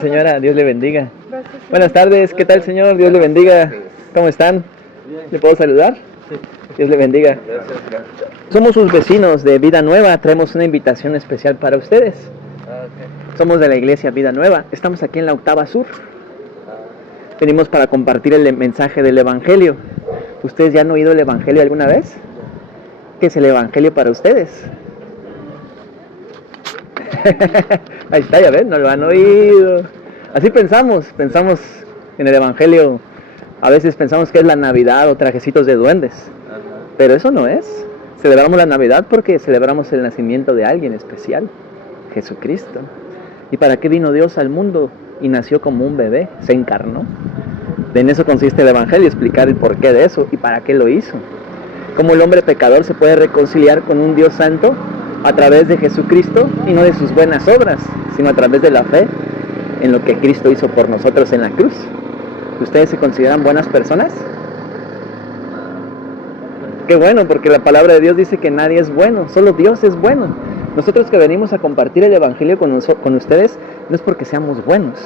Señora, Dios le bendiga. Gracias. Buenas tardes, ¿qué tal, señor? Dios le bendiga. ¿Cómo están? ¿Le puedo saludar? Dios le bendiga. Somos sus vecinos de Vida Nueva, traemos una invitación especial para ustedes. Somos de la iglesia Vida Nueva, estamos aquí en la Octava Sur. Venimos para compartir el mensaje del Evangelio. ¿Ustedes ya han oído el Evangelio alguna vez? ¿Qué es el Evangelio para ustedes? Ahí está, ya ven, no lo han oído. Así pensamos en el Evangelio. A veces pensamos que es la Navidad o trajecitos de duendes, pero eso no es. Celebramos la Navidad porque celebramos el nacimiento de alguien especial, Jesucristo. ¿Y para qué vino Dios al mundo? Y nació como un bebé, se encarnó. En eso consiste el Evangelio, explicar el porqué de eso y para qué lo hizo. Cómo el hombre pecador se puede reconciliar con un Dios santo a través de Jesucristo y no de sus buenas obras, sino a través de la fe en lo que Cristo hizo por nosotros en la cruz. ¿Ustedes se consideran buenas personas? Qué bueno, porque la palabra de Dios dice que nadie es bueno, solo Dios es bueno. Nosotros que venimos a compartir el Evangelio con ustedes no es porque seamos buenos.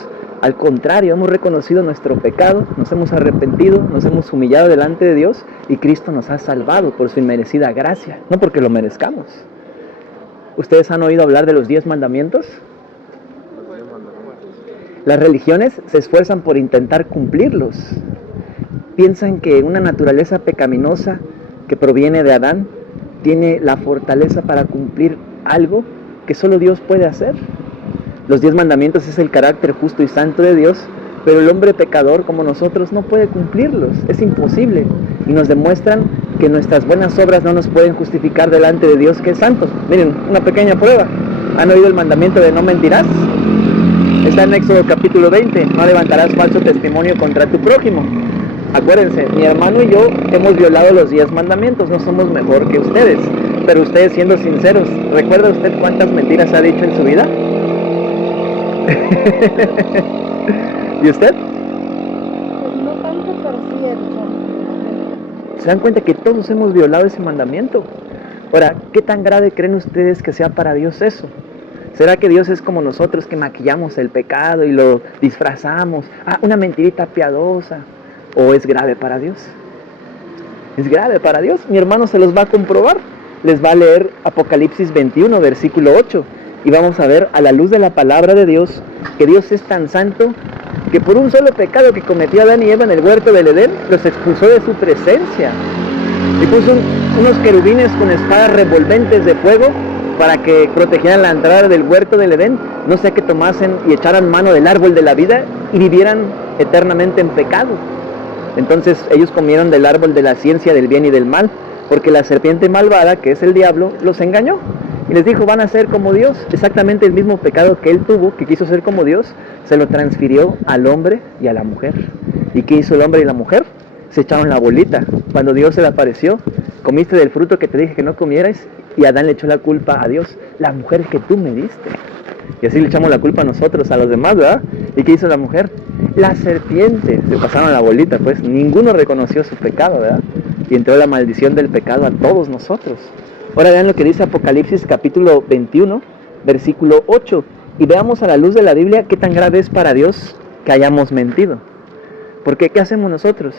Al contrario, hemos reconocido nuestro pecado, nos hemos arrepentido, nos hemos humillado delante de Dios y Cristo nos ha salvado por su inmerecida gracia, no porque lo merezcamos. ¿Ustedes han oído hablar de los 10 mandamientos? Las religiones se esfuerzan por intentar cumplirlos. Piensan que una naturaleza pecaminosa que proviene de Adán tiene la fortaleza para cumplir algo que solo Dios puede hacer. Los 10 mandamientos es el carácter justo y santo de Dios, pero el hombre pecador como nosotros no puede cumplirlos, es imposible. Y nos demuestran que nuestras buenas obras no nos pueden justificar delante de Dios que es santo. Miren, una pequeña prueba. ¿Han oído el mandamiento de no mentirás? Está en Éxodo capítulo 20. No levantarás falso testimonio contra tu prójimo. Acuérdense, mi hermano y yo hemos violado los 10 mandamientos, no somos mejor que ustedes. Pero ustedes, siendo sinceros, ¿recuerda usted cuántas mentiras ha dicho en su vida? ¿Y usted? Pues no tanto, pero sí he dicho. ¿Se dan cuenta que todos hemos violado ese mandamiento? Ahora, ¿qué tan grave creen ustedes que sea para Dios eso? ¿Será que Dios es como nosotros que maquillamos el pecado y lo disfrazamos? Una mentirita piadosa. ¿O es grave para Dios? ¿Es grave para Dios? Mi hermano se los va a comprobar. Les va a leer Apocalipsis 21, versículo 8. Y vamos a ver a la luz de la palabra de Dios que Dios es tan santo que por un solo pecado que cometió Adán y Eva en el huerto del Edén, los expulsó de su presencia. Y puso unos querubines con espadas revolventes de fuego para que protegieran la entrada del huerto del Edén, no sea que tomasen y echaran mano del árbol de la vida y vivieran eternamente en pecado. Entonces ellos comieron del árbol de la ciencia del bien y del mal, porque la serpiente malvada, que es el diablo, los engañó. Y les dijo, van a ser como Dios. Exactamente el mismo pecado que él tuvo, que quiso ser como Dios, se lo transfirió al hombre y a la mujer. ¿Y qué hizo el hombre y la mujer? Se echaron la bolita. Cuando Dios se le apareció, comiste del fruto que te dije que no comieras, y Adán le echó la culpa a Dios, la mujer que tú me diste. Y así le echamos la culpa a nosotros, a los demás, ¿verdad? ¿Y qué hizo la mujer? La serpiente. Se pasaron la bolita, pues ninguno reconoció su pecado, ¿verdad? Y entró la maldición del pecado a todos nosotros. Ahora vean lo que dice Apocalipsis capítulo 21, versículo 8. Y veamos a la luz de la Biblia qué tan grave es para Dios que hayamos mentido. Porque ¿qué hacemos nosotros?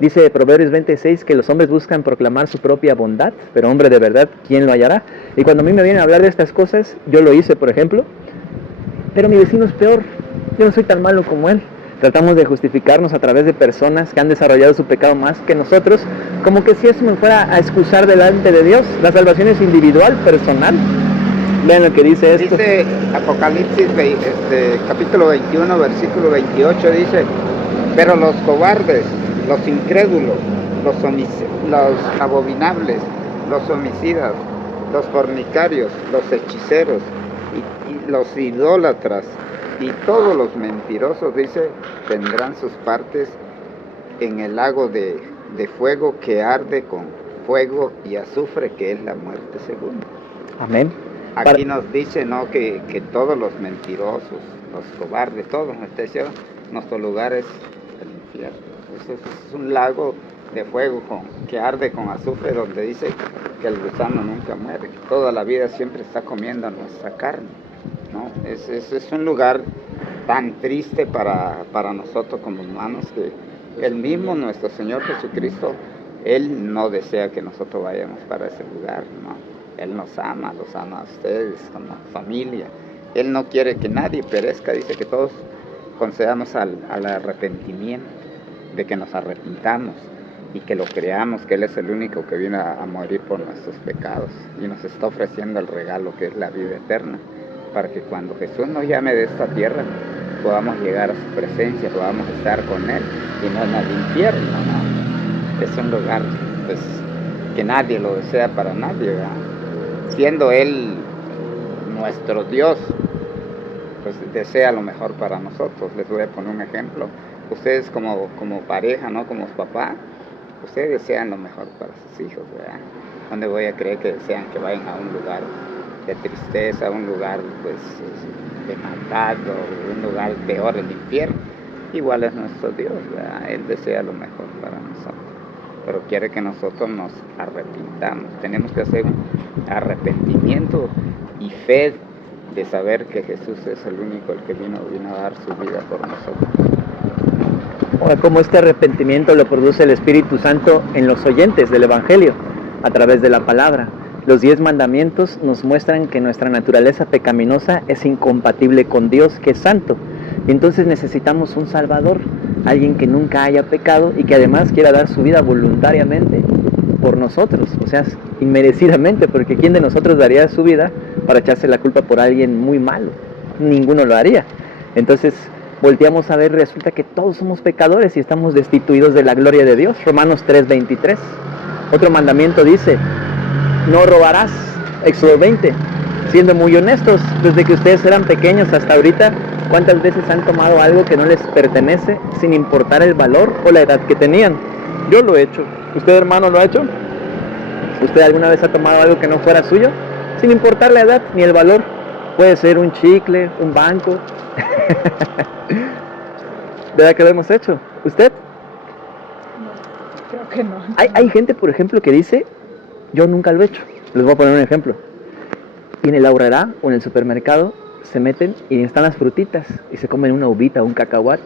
Dice Proverbios 26 que los hombres buscan proclamar su propia bondad, pero hombre de verdad, ¿quién lo hallará? Y cuando a mí me vienen a hablar de estas cosas, yo lo hice, por ejemplo, pero mi vecino es peor, yo no soy tan malo como él. Tratamos de justificarnos a través de personas que han desarrollado su pecado más que nosotros, como que si eso me fuera a excusar delante de Dios. La salvación es individual, personal. Vean lo que dice esto. Dice Apocalipsis capítulo 21, versículo 28, dice, pero los cobardes, los incrédulos, los abominables, los homicidas, los fornicarios, los hechiceros y los idólatras y todos los mentirosos, dice, tendrán sus partes en el lago de fuego que arde con fuego y azufre, que es la muerte segunda. Amén. Aquí nos dice, ¿no?, que todos los mentirosos, los cobardes, todos, nuestro lugar es el infierno. Es un lago de fuego que arde con azufre, donde dice que el gusano nunca muere. Toda la vida siempre está comiendo nuestra carne, ¿no? Es un lugar tan triste para nosotros como humanos que el mismo nuestro Señor Jesucristo, Él no desea que nosotros vayamos para ese lugar, ¿no? Él nos ama, los ama a ustedes como familia. Él no quiere que nadie perezca, dice que todos concedamos al arrepentimiento, de que nos arrepintamos y que lo creamos, que Él es el único que vino a morir por nuestros pecados y nos está ofreciendo el regalo que es la vida eterna, para que cuando Jesús nos llame de esta tierra podamos llegar a su presencia, podamos estar con Él y no en el infierno, ¿no? Es un lugar pues, que nadie lo desea para nadie, ¿verdad? Siendo Él nuestro Dios, pues desea lo mejor para nosotros. Les voy a poner un ejemplo. Ustedes como pareja, ¿no? Como papá, ustedes desean lo mejor para sus hijos, ¿verdad? ¿Dónde voy a creer que desean que vayan a un lugar de tristeza, a un lugar pues de maldad o un lugar peor, el infierno? Igual es nuestro Dios, ¿verdad? Él desea lo mejor para nosotros, pero quiere que nosotros nos arrepintamos. Tenemos que hacer un arrepentimiento y fe de saber que Jesús es el único, el que vino a dar su vida por nosotros. Ahora, ¿cómo este arrepentimiento lo produce el Espíritu Santo en los oyentes del Evangelio? A través de la palabra. Los 10 mandamientos nos muestran que nuestra naturaleza pecaminosa es incompatible con Dios, que es santo. Y entonces necesitamos un Salvador, alguien que nunca haya pecado y que además quiera dar su vida voluntariamente por nosotros, o sea, inmerecidamente, porque ¿quién de nosotros daría su vida para echarse la culpa por alguien muy malo? Ninguno lo haría. Entonces volteamos a ver, resulta que todos somos pecadores y estamos destituidos de la gloria de Dios. Romanos 3:23. Otro mandamiento dice, no robarás. Éxodo 20. Siendo muy honestos, desde que ustedes eran pequeños hasta ahorita, ¿cuántas veces han tomado algo que no les pertenece sin importar el valor o la edad que tenían? Yo lo he hecho. ¿Usted, hermano, lo ha hecho? ¿Usted alguna vez ha tomado algo que no fuera suyo? Sin importar la edad ni el valor. Puede ser un chicle, un banco. ¿Verdad que lo hemos hecho? ¿Usted? No, creo que no. Hay gente, por ejemplo, que dice, yo nunca lo he hecho. Les voy a poner un ejemplo. Y en el Aurrerá o en el supermercado se meten y están las frutitas y se comen una uvita o un cacahuate,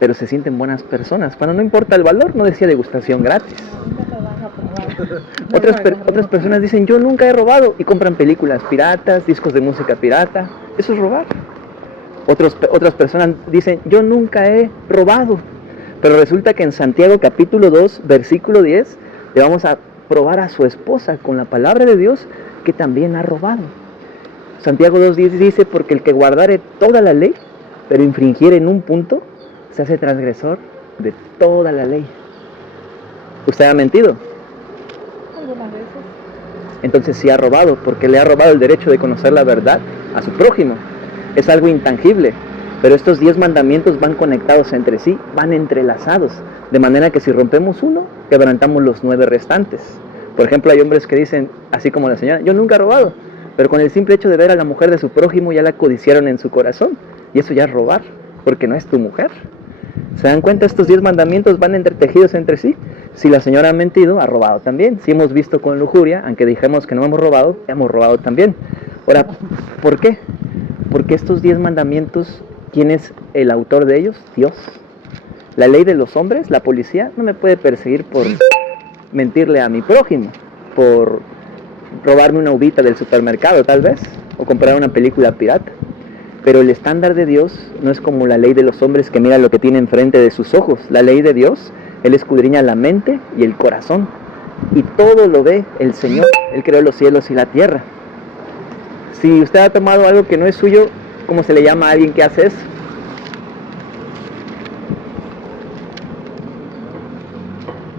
pero se sienten buenas personas. Cuando no importa el valor, no decía degustación gratis. No te van a probar. Otras personas dicen, yo nunca he robado, y compran películas piratas, discos de música pirata. Eso es robar. Otras personas dicen, yo nunca he robado. Pero resulta que en Santiago capítulo 2, versículo 10, le vamos a probar a su esposa con la palabra de Dios que también ha robado. Santiago 2:10 dice, porque el que guardare toda la ley, pero infringiere en un punto, se hace transgresor de toda la ley. ¿Usted ha mentido? Algunas veces. Entonces sí ha robado, porque le ha robado el derecho de conocer la verdad a su prójimo. Es algo intangible, pero estos 10 mandamientos van conectados entre sí, van entrelazados, de manera que si rompemos uno, quebrantamos los 9 restantes. Por ejemplo, hay hombres que dicen, así como la señora, yo nunca he robado, pero con el simple hecho de ver a la mujer de su prójimo ya la codiciaron en su corazón, y eso ya es robar, porque no es tu mujer. ¿Se dan cuenta? Estos 10 mandamientos van entretejidos entre sí. Si la señora ha mentido, ha robado también. Si hemos visto con lujuria, aunque dijimos que no hemos robado también. Ahora, ¿por qué? Porque estos 10 mandamientos, ¿quién es el autor de ellos? Dios. La ley de los hombres, la policía, no me puede perseguir por mentirle a mi prójimo, por robarme una uvita del supermercado tal vez, o comprar una película pirata. Pero el estándar de Dios no es como la ley de los hombres que mira lo que tiene enfrente de sus ojos. La ley de Dios, Él escudriña la mente y el corazón. Y todo lo ve el Señor. Él creó los cielos y la tierra. Si usted ha tomado algo que no es suyo, ¿cómo se le llama a alguien que hace eso?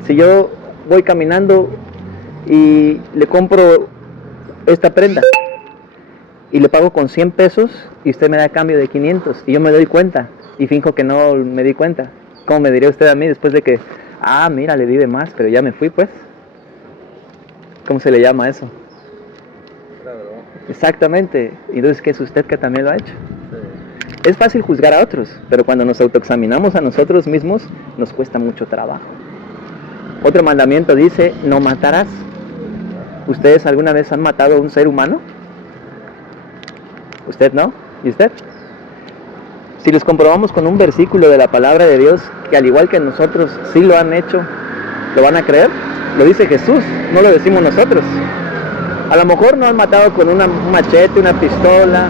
Si yo voy caminando y le compro esta prenda y le pago con 100 pesos y usted me da cambio de 500 y yo me doy cuenta y finjo que no me di cuenta, ¿cómo me diría usted a mí después de que, mira, le di de más, pero ya me fui pues? ¿Cómo se le llama a eso? Exactamente. ¿Y entonces qué es usted que también lo ha hecho? Sí. Es fácil juzgar a otros, pero cuando nos autoexaminamos a nosotros mismos nos cuesta mucho trabajo. Otro mandamiento dice, no matarás. ¿Ustedes alguna vez han matado a un ser humano? ¿Usted no? ¿Y usted? Si les comprobamos con un versículo de la palabra de Dios, que al igual que nosotros sí lo han hecho, ¿lo van a creer? Lo dice Jesús, no lo decimos nosotros. A lo mejor no han matado con un machete, una pistola.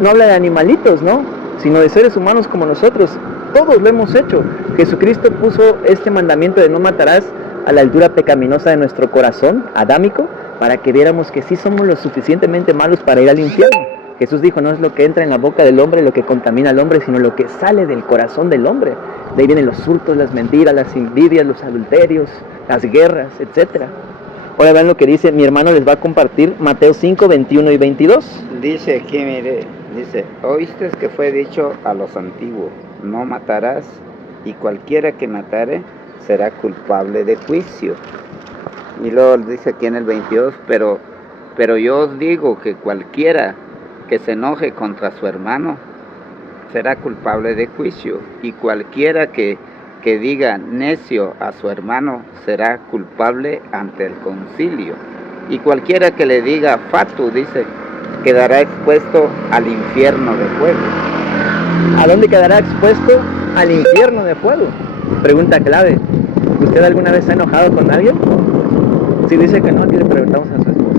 No habla de animalitos, ¿no? Sino de seres humanos como nosotros. Todos lo hemos hecho. Jesucristo puso este mandamiento de no matarás a la altura pecaminosa de nuestro corazón, adámico, para que viéramos que sí somos lo suficientemente malos para ir al infierno. Jesús dijo, no es lo que entra en la boca del hombre lo que contamina al hombre, sino lo que sale del corazón del hombre. De ahí vienen los hurtos, las mentiras, las envidias, los adulterios, las guerras, etc. Ahora vean lo que dice, mi hermano les va a compartir Mateo 5, 21 y 22. Dice aquí, mire, dice, oíste que fue dicho a los antiguos, no matarás, y cualquiera que matare será culpable de juicio. Y luego dice aquí en el 22, pero yo os digo que cualquiera que se enoje contra su hermano será culpable de juicio, y cualquiera que diga necio a su hermano será culpable ante el concilio, y cualquiera que le diga fatu, dice, quedará expuesto al infierno de fuego. ¿A dónde quedará expuesto? Al infierno de fuego. Pregunta clave, ¿usted alguna vez se ha enojado con alguien? Si dice que no, aquí le preguntamos a su esposa.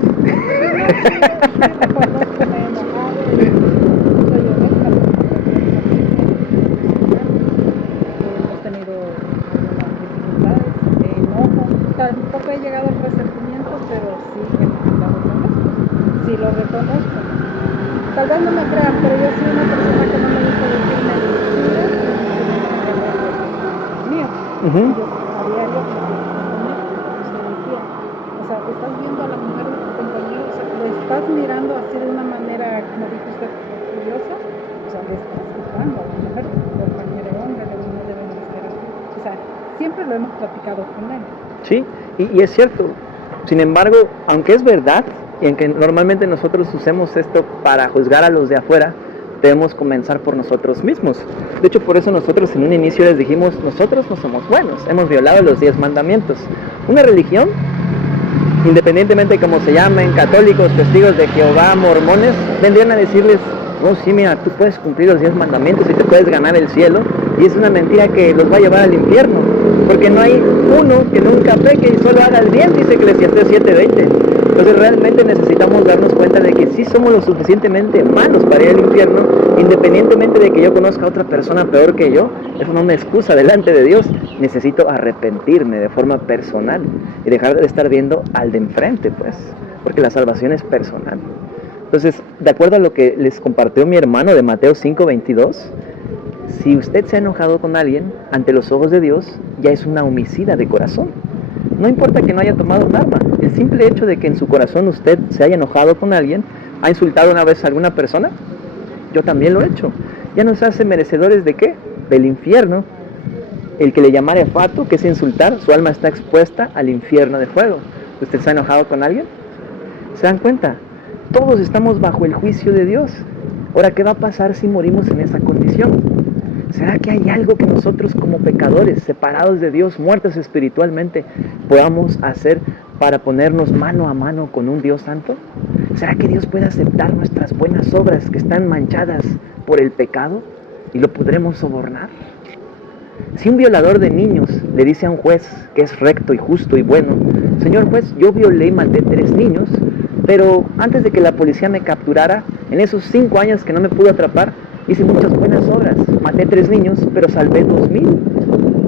Tampoco he llegado al resentimiento, pero sí he enfrentado con esto. Sí lo reconozco. Tal vez no me crean, pero yo soy una persona que no me gusta decir mentiras mío. Yo a diario se decía, o sea, estás viendo a la mujer de tu compañero, o sea, lo estás mirando así de una manera, como dijo usted, curiosa, o sea, le estás quitando a la mujer de tu compañero hombre, no deben de ser así. O sea, siempre lo hemos platicado con él. Sí, y es cierto. Sin embargo, aunque es verdad, y aunque normalmente nosotros usemos esto para juzgar a los de afuera, debemos comenzar por nosotros mismos. De hecho, por eso nosotros en un inicio les dijimos, nosotros no somos buenos, hemos violado los 10 mandamientos. Una religión, independientemente de cómo se llamen, católicos, testigos de Jehová, mormones, vendrían a decirles, no, sí, mira, tú puedes cumplir los 10 mandamientos y te puedes ganar el cielo, y es una mentira que los va a llevar al infierno, porque no hay uno que nunca peque y solo haga el bien, dice Eclesiastés 7:20. Entonces realmente necesitamos darnos cuenta de que sí somos lo suficientemente malos para ir al infierno, independientemente de que yo conozca a otra persona peor que yo. Eso no me excusa delante de Dios. Necesito arrepentirme de forma personal y dejar de estar viendo al de enfrente, pues, porque la salvación es personal. Entonces, de acuerdo a lo que les compartió mi hermano de Mateo 5:22, si usted se ha enojado con alguien, ante los ojos de Dios, ya es una homicida de corazón. No importa que no haya tomado un arma, el simple hecho de que en su corazón usted se haya enojado con alguien, ha insultado una vez a alguna persona, yo también lo he hecho, ya nos hace merecedores ¿de qué? Del infierno. El que le llamare fatu, que es insultar, su alma está expuesta al infierno de fuego. ¿Usted se ha enojado con alguien? ¿Se dan cuenta? Todos estamos bajo el juicio de Dios. Ahora, ¿qué va a pasar si morimos en esa condición? ¿Será que hay algo que nosotros como pecadores, separados de Dios, muertos espiritualmente, podamos hacer para ponernos mano a mano con un Dios santo? ¿Será que Dios puede aceptar nuestras buenas obras que están manchadas por el pecado y lo podremos sobornar? Si un violador de niños le dice a un juez que es recto y justo y bueno, señor juez, yo violé y maté 3 niños, pero antes de que la policía me capturara, en esos 5 años que no me pudo atrapar, hice muchas buenas obras, maté 3 niños, pero salvé 2,000.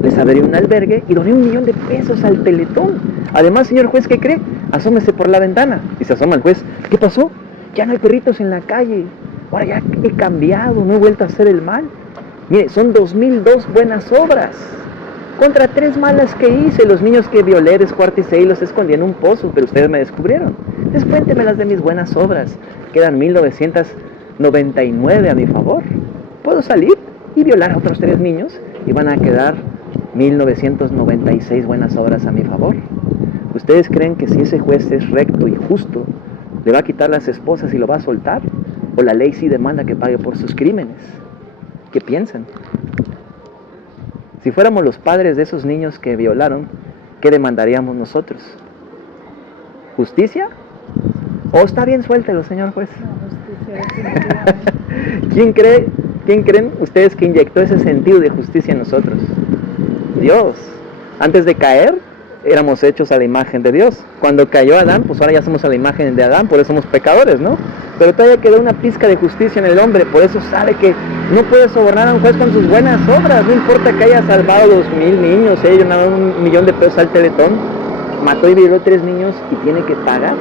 Les abrí un albergue y doné $1,000,000 al Teletón. Además, señor juez, ¿qué cree? Asómese por la ventana. Y se asoma el juez. ¿Qué pasó? Ya no hay perritos en la calle. Ahora ya he cambiado, no he vuelto a hacer el mal. Mire, son 2,002 buenas obras contra 3 malas que hice. Los niños que violé, descuarticé y los escondí en un pozo, pero ustedes me descubrieron. Descuéntemelas de mis buenas obras. Quedan 1,999 a mi favor. Puedo salir y violar a otros 3 niños y van a quedar 1,996 buenas obras a mi favor. ¿Ustedes creen que si ese juez es recto y justo, le va a quitar las esposas y lo va a soltar? ¿O la ley sí demanda que pague por sus crímenes? ¿Qué piensan? Si fuéramos los padres de esos niños que violaron, ¿qué demandaríamos nosotros? ¿Justicia ¿O está bien suéltelo, señor juez? No, justicia definitivamente. ¿Quién creen ustedes que inyectó ese sentido de justicia en nosotros? Dios. Antes de caer, éramos hechos a la imagen de Dios. Cuando cayó Adán, pues ahora ya somos a la imagen de Adán, por eso somos pecadores, ¿no? Pero todavía quedó una pizca de justicia en el hombre, por eso sabe que no puede sobornar a un juez con sus buenas obras. No importa que haya salvado 2,000 niños, haya donado $1,000,000 al Teletón, mató y violó 3 niños y tiene que pagar.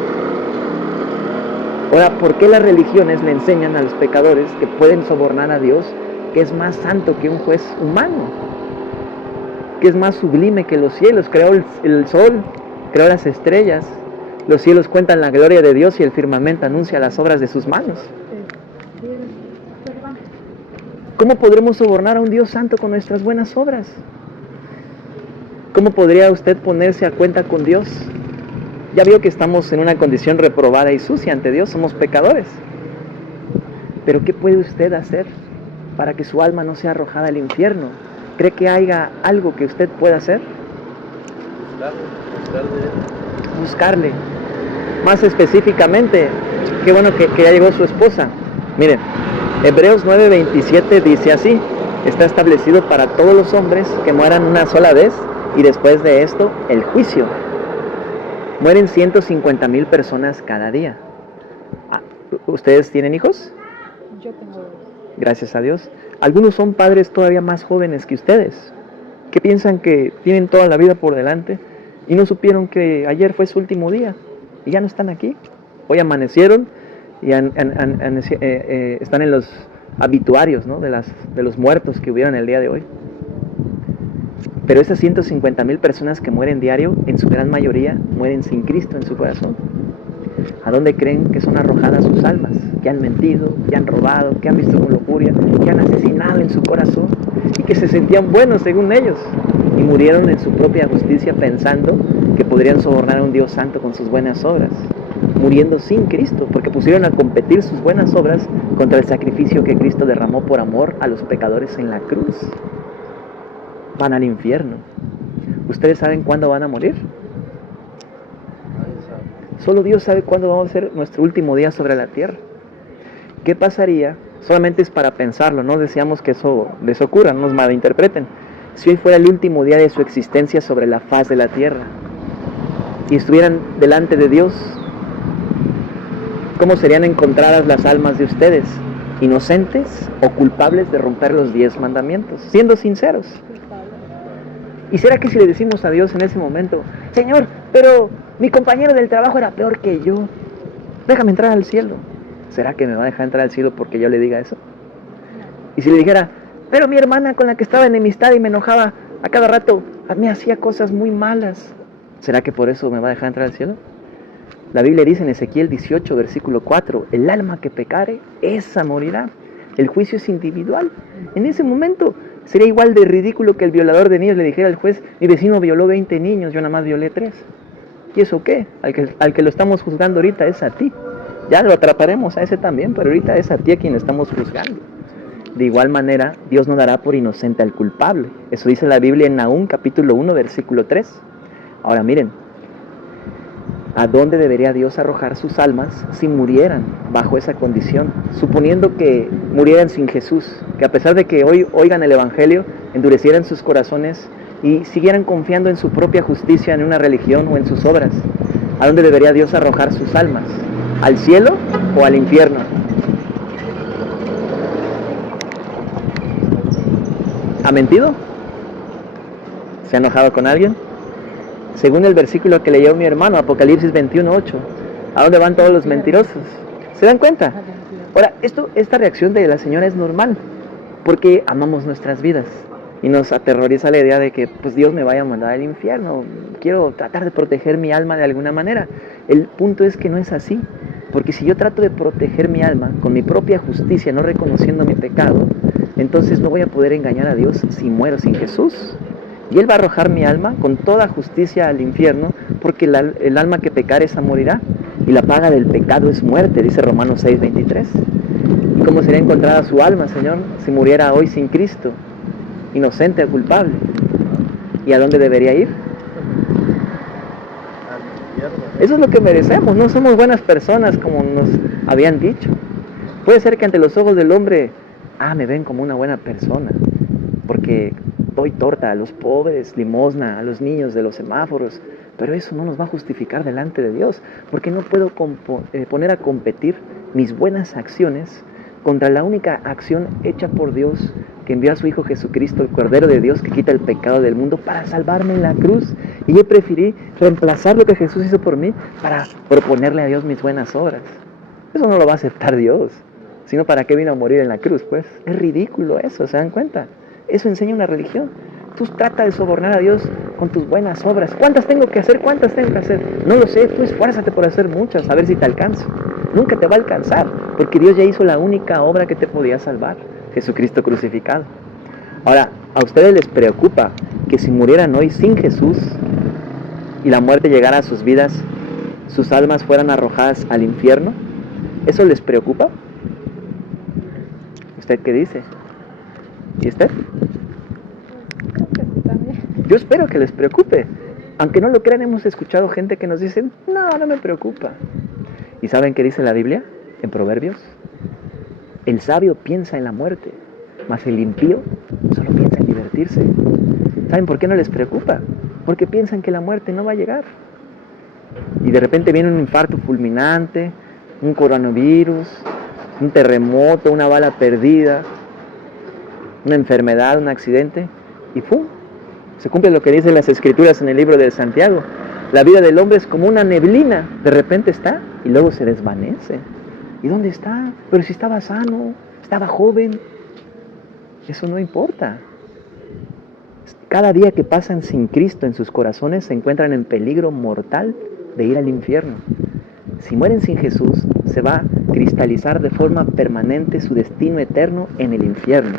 Ahora, ¿por qué las religiones le enseñan a los pecadores que pueden sobornar a Dios, que es más santo que un juez humano, que es más sublime que los cielos? Creó el sol, creó las estrellas, los cielos cuentan la gloria de Dios y el firmamento anuncia las obras de sus manos. ¿Cómo podremos sobornar a un Dios santo con nuestras buenas obras? ¿Cómo podría usted ponerse a cuenta con Dios? Ya vio que estamos en una condición reprobada y sucia ante Dios, somos pecadores. Pero ¿qué puede usted hacer para que su alma no sea arrojada al infierno? ¿Cree que haya algo que usted pueda hacer? Buscarle. Más específicamente, qué bueno que ya llegó su esposa. Miren, Hebreos 9:27 dice así: está establecido para todos los hombres que mueran una sola vez y después de esto el juicio. Mueren 150,000 personas cada día. ¿Ustedes tienen hijos? Yo tengo 2. Gracias a Dios. Algunos son padres todavía más jóvenes que ustedes, que piensan que tienen toda la vida por delante y no supieron que ayer fue su último día y ya no están aquí. Hoy amanecieron y están en los obituarios, ¿no?, de los muertos que hubieron el día de hoy. Pero esas 150,000 personas que mueren diario, en su gran mayoría, mueren sin Cristo en su corazón. ¿A dónde creen que son arrojadas sus almas? Que han mentido, que han robado, que han visto con lujuria, que han asesinado en su corazón y que se sentían buenos según ellos y murieron en su propia justicia pensando que podrían sobornar a un Dios santo con sus buenas obras, muriendo sin Cristo porque pusieron a competir sus buenas obras contra el sacrificio que Cristo derramó por amor a los pecadores en la cruz. Van al infierno. ¿Ustedes saben cuándo van a morir? Solo Dios sabe cuándo vamos a ser nuestro último día sobre la tierra. ¿Qué pasaría? Solamente es para pensarlo, no deseamos que eso les ocurra, no nos malinterpreten. Si hoy fuera el último día de su existencia sobre la faz de la tierra y estuvieran delante de Dios, ¿cómo serían encontradas las almas de ustedes? ¿Inocentes o culpables de romper los 10 mandamientos? Siendo sinceros. ¿Y será que si le decimos a Dios en ese momento: Señor, pero mi compañero del trabajo era peor que yo, déjame entrar al cielo? ¿Será que me va a dejar entrar al cielo porque yo le diga eso? Y si le dijera: pero mi hermana con la que estaba enemistad y me enojaba a cada rato, me hacía cosas muy malas, ¿será que por eso me va a dejar entrar al cielo? La Biblia dice en Ezequiel 18, versículo 4, el alma que pecare, esa morirá. El juicio es individual. En ese momento sería igual de ridículo que el violador de niños le dijera al juez: mi vecino violó 20 niños, yo nada más violé 3. ¿Y eso qué? Al que lo estamos juzgando ahorita es a ti. Ya lo atraparemos a ese también, pero ahorita es a ti a quien lo estamos juzgando. De igual manera, Dios no dará por inocente al culpable. Eso dice la Biblia en Nahum capítulo 1, versículo 3. Ahora miren, ¿a dónde debería Dios arrojar sus almas si murieran bajo esa condición? Suponiendo que murieran sin Jesús, que a pesar de que hoy oigan el Evangelio, endurecieran sus corazones y siguieran confiando en su propia justicia, en una religión o en sus obras. ¿A dónde debería Dios arrojar sus almas? ¿Al cielo o al infierno? ¿Ha mentido? ¿Se ha enojado con alguien? Según el versículo que leyó mi hermano, Apocalipsis 21:8, ¿a dónde van todos los mentirosos? ¿Se dan cuenta? Ahora, esta reacción de la señora es normal, porque amamos nuestras vidas y nos aterroriza la idea de que pues Dios me vaya a mandar al infierno. Quiero tratar de proteger mi alma de alguna manera. El punto es que no es así, porque si yo trato de proteger mi alma con mi propia justicia, no reconociendo mi pecado, entonces no voy a poder engañar a Dios si muero sin Jesús. Y Él va a arrojar mi alma con toda justicia al infierno, porque el alma que pecare esa morirá, y la paga del pecado es muerte, dice Romanos 6:23. ¿Y cómo sería encontrada su alma, Señor, si muriera hoy sin Cristo, inocente o culpable? ¿Y a dónde debería ir? Al infierno. Eso es lo que merecemos, no somos buenas personas como nos habían dicho. Puede ser que ante los ojos del hombre, me ven como una buena persona, porque doy torta a los pobres, limosna a los niños de los semáforos, pero eso no nos va a justificar delante de Dios, porque no puedo poner a competir mis buenas acciones contra la única acción hecha por Dios, que envió a su Hijo Jesucristo, el Cordero de Dios, que quita el pecado del mundo, para salvarme en la cruz. Y yo preferí reemplazar lo que Jesús hizo por mí para proponerle a Dios mis buenas obras. Eso no lo va a aceptar Dios, sino para qué vino a morir en la cruz, pues. Es ridículo eso, ¿se dan cuenta? Eso enseña una religión. Tú trata de sobornar a Dios con tus buenas obras. ¿Cuántas tengo que hacer? ¿Cuántas tengo que hacer? No lo sé, tú esfuérzate por hacer muchas, a ver si te alcanza. Nunca te va a alcanzar, porque Dios ya hizo la única obra que te podía salvar, Jesucristo crucificado. Ahora, ¿a ustedes les preocupa que si murieran hoy sin Jesús y la muerte llegara a sus vidas, sus almas fueran arrojadas al infierno? ¿Eso les preocupa? ¿Usted qué dice? ¿Y usted? Creo que sí también. Yo espero que les preocupe. Aunque no lo crean, hemos escuchado gente que nos dice, no me preocupa. ¿Y saben qué dice la Biblia en Proverbios? El sabio piensa en la muerte, mas el impío solo piensa en divertirse. ¿Saben por qué no les preocupa? Porque piensan que la muerte no va a llegar. Y de repente viene un infarto fulminante, un coronavirus, un terremoto, una bala perdida, una enfermedad, un accidente, y ¡pum! Se cumple lo que dicen las Escrituras en el libro de Santiago. La vida del hombre es como una neblina, de repente está y luego se desvanece. ¿Y dónde está? Pero si estaba sano, estaba joven. Eso no importa. Cada día que pasan sin Cristo en sus corazones se encuentran en peligro mortal de ir al infierno. Si mueren sin Jesús, se va a cristalizar de forma permanente su destino eterno en el infierno.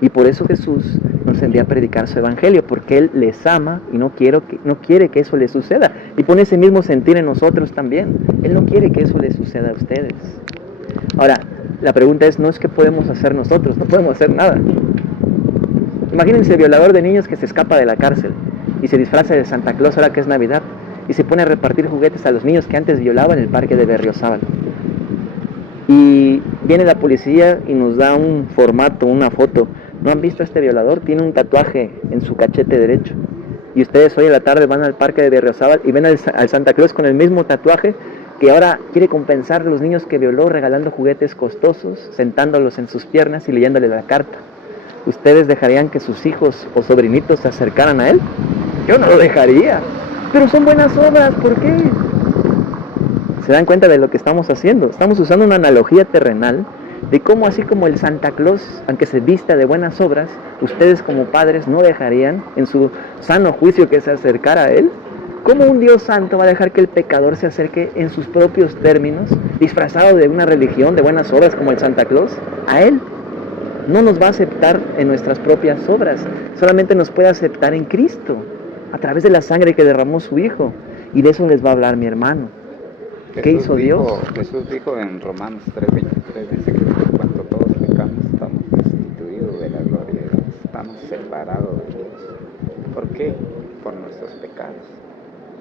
Y por eso Jesús nos envía a predicar su evangelio, porque Él les ama y no quiere que eso les suceda. Y pone ese mismo sentir en nosotros también. Él no quiere que eso les suceda a ustedes. Ahora, la pregunta es, no es qué podemos hacer nosotros, no podemos hacer nada. Imagínense el violador de niños que se escapa de la cárcel y se disfraza de Santa Claus ahora que es Navidad y se pone a repartir juguetes a los niños que antes violaba en el parque de Berriozábal. Y viene la policía y nos da un formato, una foto. ¿No han visto a este violador? Tiene un tatuaje en su cachete derecho. Y ustedes hoy en la tarde van al parque de Berriozábal y ven al Santa Claus con el mismo tatuaje que ahora quiere compensar a los niños que violó regalando juguetes costosos, sentándolos en sus piernas y leyéndole la carta. ¿Ustedes dejarían que sus hijos o sobrinitos se acercaran a él? Yo no lo dejaría. Pero son buenas obras, ¿por qué? ¿Se dan cuenta de lo que estamos haciendo? Estamos usando una analogía terrenal de cómo, así como el Santa Claus, aunque se vista de buenas obras, ustedes como padres no dejarían en su sano juicio que se acercara a él. ¿Cómo un Dios santo va a dejar que el pecador se acerque en sus propios términos, disfrazado de una religión, de buenas obras como el Santa Claus, a él? No nos va a aceptar en nuestras propias obras, solamente nos puede aceptar en Cristo, a través de la sangre que derramó su Hijo. Y de eso les va a hablar mi hermano. ¿Qué hizo Dios? Jesús dijo en Romanos 3:23, dice que cuando todos pecamos estamos destituidos de la gloria de Dios, estamos separados de Dios. ¿Por qué? Por nuestros pecados.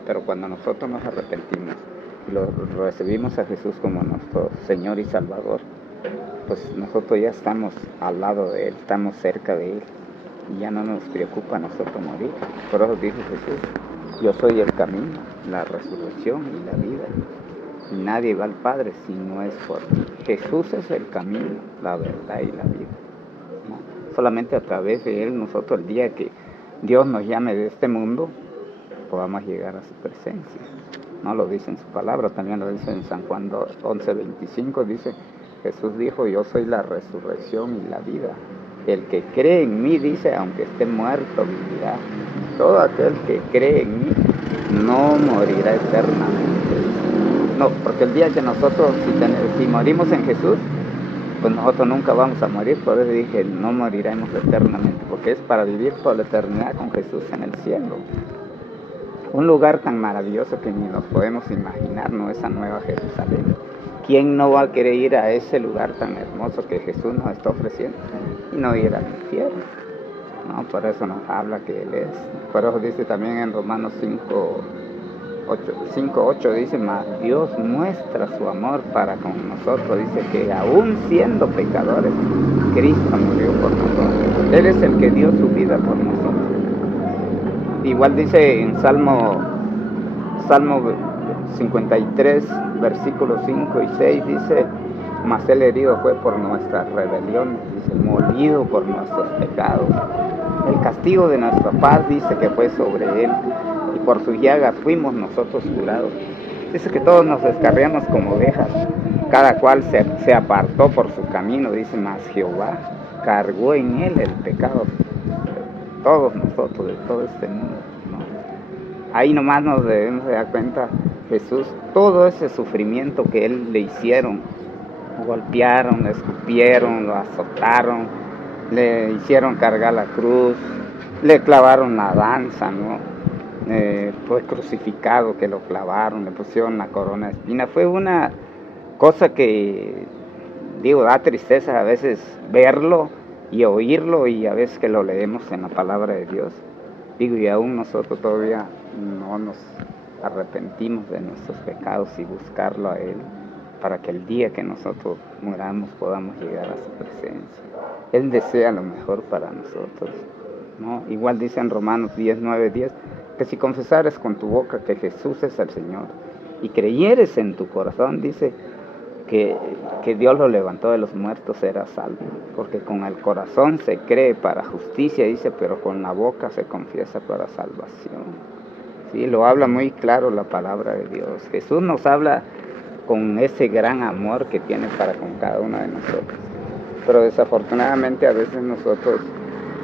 Pero cuando nosotros nos arrepentimos y lo recibimos a Jesús como nuestro Señor y Salvador, pues nosotros ya estamos al lado de Él, estamos cerca de Él y ya no nos preocupa a nosotros morir. Por eso dijo Jesús, yo soy el camino, la resurrección y la vida. Y nadie va al Padre si no es por mí. Jesús es el camino, la verdad y la vida, ¿no? Solamente a través de Él nosotros el día que Dios nos llame de este mundo, podamos llegar a su presencia. No lo dice en su palabra, también lo dice en San Juan 11:25, dice, Jesús dijo, yo soy la resurrección y la vida. El que cree en mí, dice, aunque esté muerto, vivirá. Todo aquel que cree en mí no morirá eternamente. No, porque el día que nosotros, si morimos en Jesús, pues nosotros nunca vamos a morir. Por eso dije, no moriremos eternamente, porque es para vivir por la eternidad con Jesús en el cielo. Un lugar tan maravilloso que ni nos podemos imaginar, ¿no? Esa nueva Jerusalén. ¿Quién no va a querer ir a ese lugar tan hermoso que Jesús nos está ofreciendo? Y no ir al infierno, ¿no? Por eso nos habla que Él es. Por eso dice también en Romanos 5, 5:8 dice, mas Dios muestra su amor para con nosotros, dice que aún siendo pecadores, Cristo murió por nosotros. Él es el que dio su vida por nosotros. Igual dice en Salmo 53, versículos 5 y 6, dice, mas Él herido fue por nuestras rebeliones, dice, molido por nuestros pecados. El castigo de nuestra paz, dice, que fue sobre Él, y por sus llagas fuimos nosotros curados. Dice que todos nos descarriamos como ovejas, cada cual se apartó por su camino, dice, mas Jehová cargó en Él el pecado de todos nosotros, de todo este mundo, ¿no? Ahí nomás nos debemos de dar cuenta, Jesús, todo ese sufrimiento que Él le hicieron, golpearon, le escupieron, lo azotaron, le hicieron cargar la cruz, le clavaron la lanza, ¿no? Fue crucificado, que lo clavaron, le pusieron la corona de espinas. Fue una cosa que, digo, da tristeza a veces verlo y oírlo, y a veces que lo leemos en la palabra de Dios. Digo, y aún nosotros todavía no nos arrepentimos de nuestros pecados y buscarlo a Él, para que el día que nosotros muramos podamos llegar a su presencia. Él desea lo mejor para nosotros, ¿no? Igual dice en Romanos 10:9-10, que si confesares con tu boca que Jesús es el Señor y creyeres en tu corazón, dice que Dios lo levantó de los muertos, serás salvo. Porque con el corazón se cree para justicia, dice, pero con la boca se confiesa para salvación. Sí, lo habla muy claro la palabra de Dios. Jesús nos habla con ese gran amor que tiene para con cada uno de nosotros. Pero desafortunadamente a veces nosotros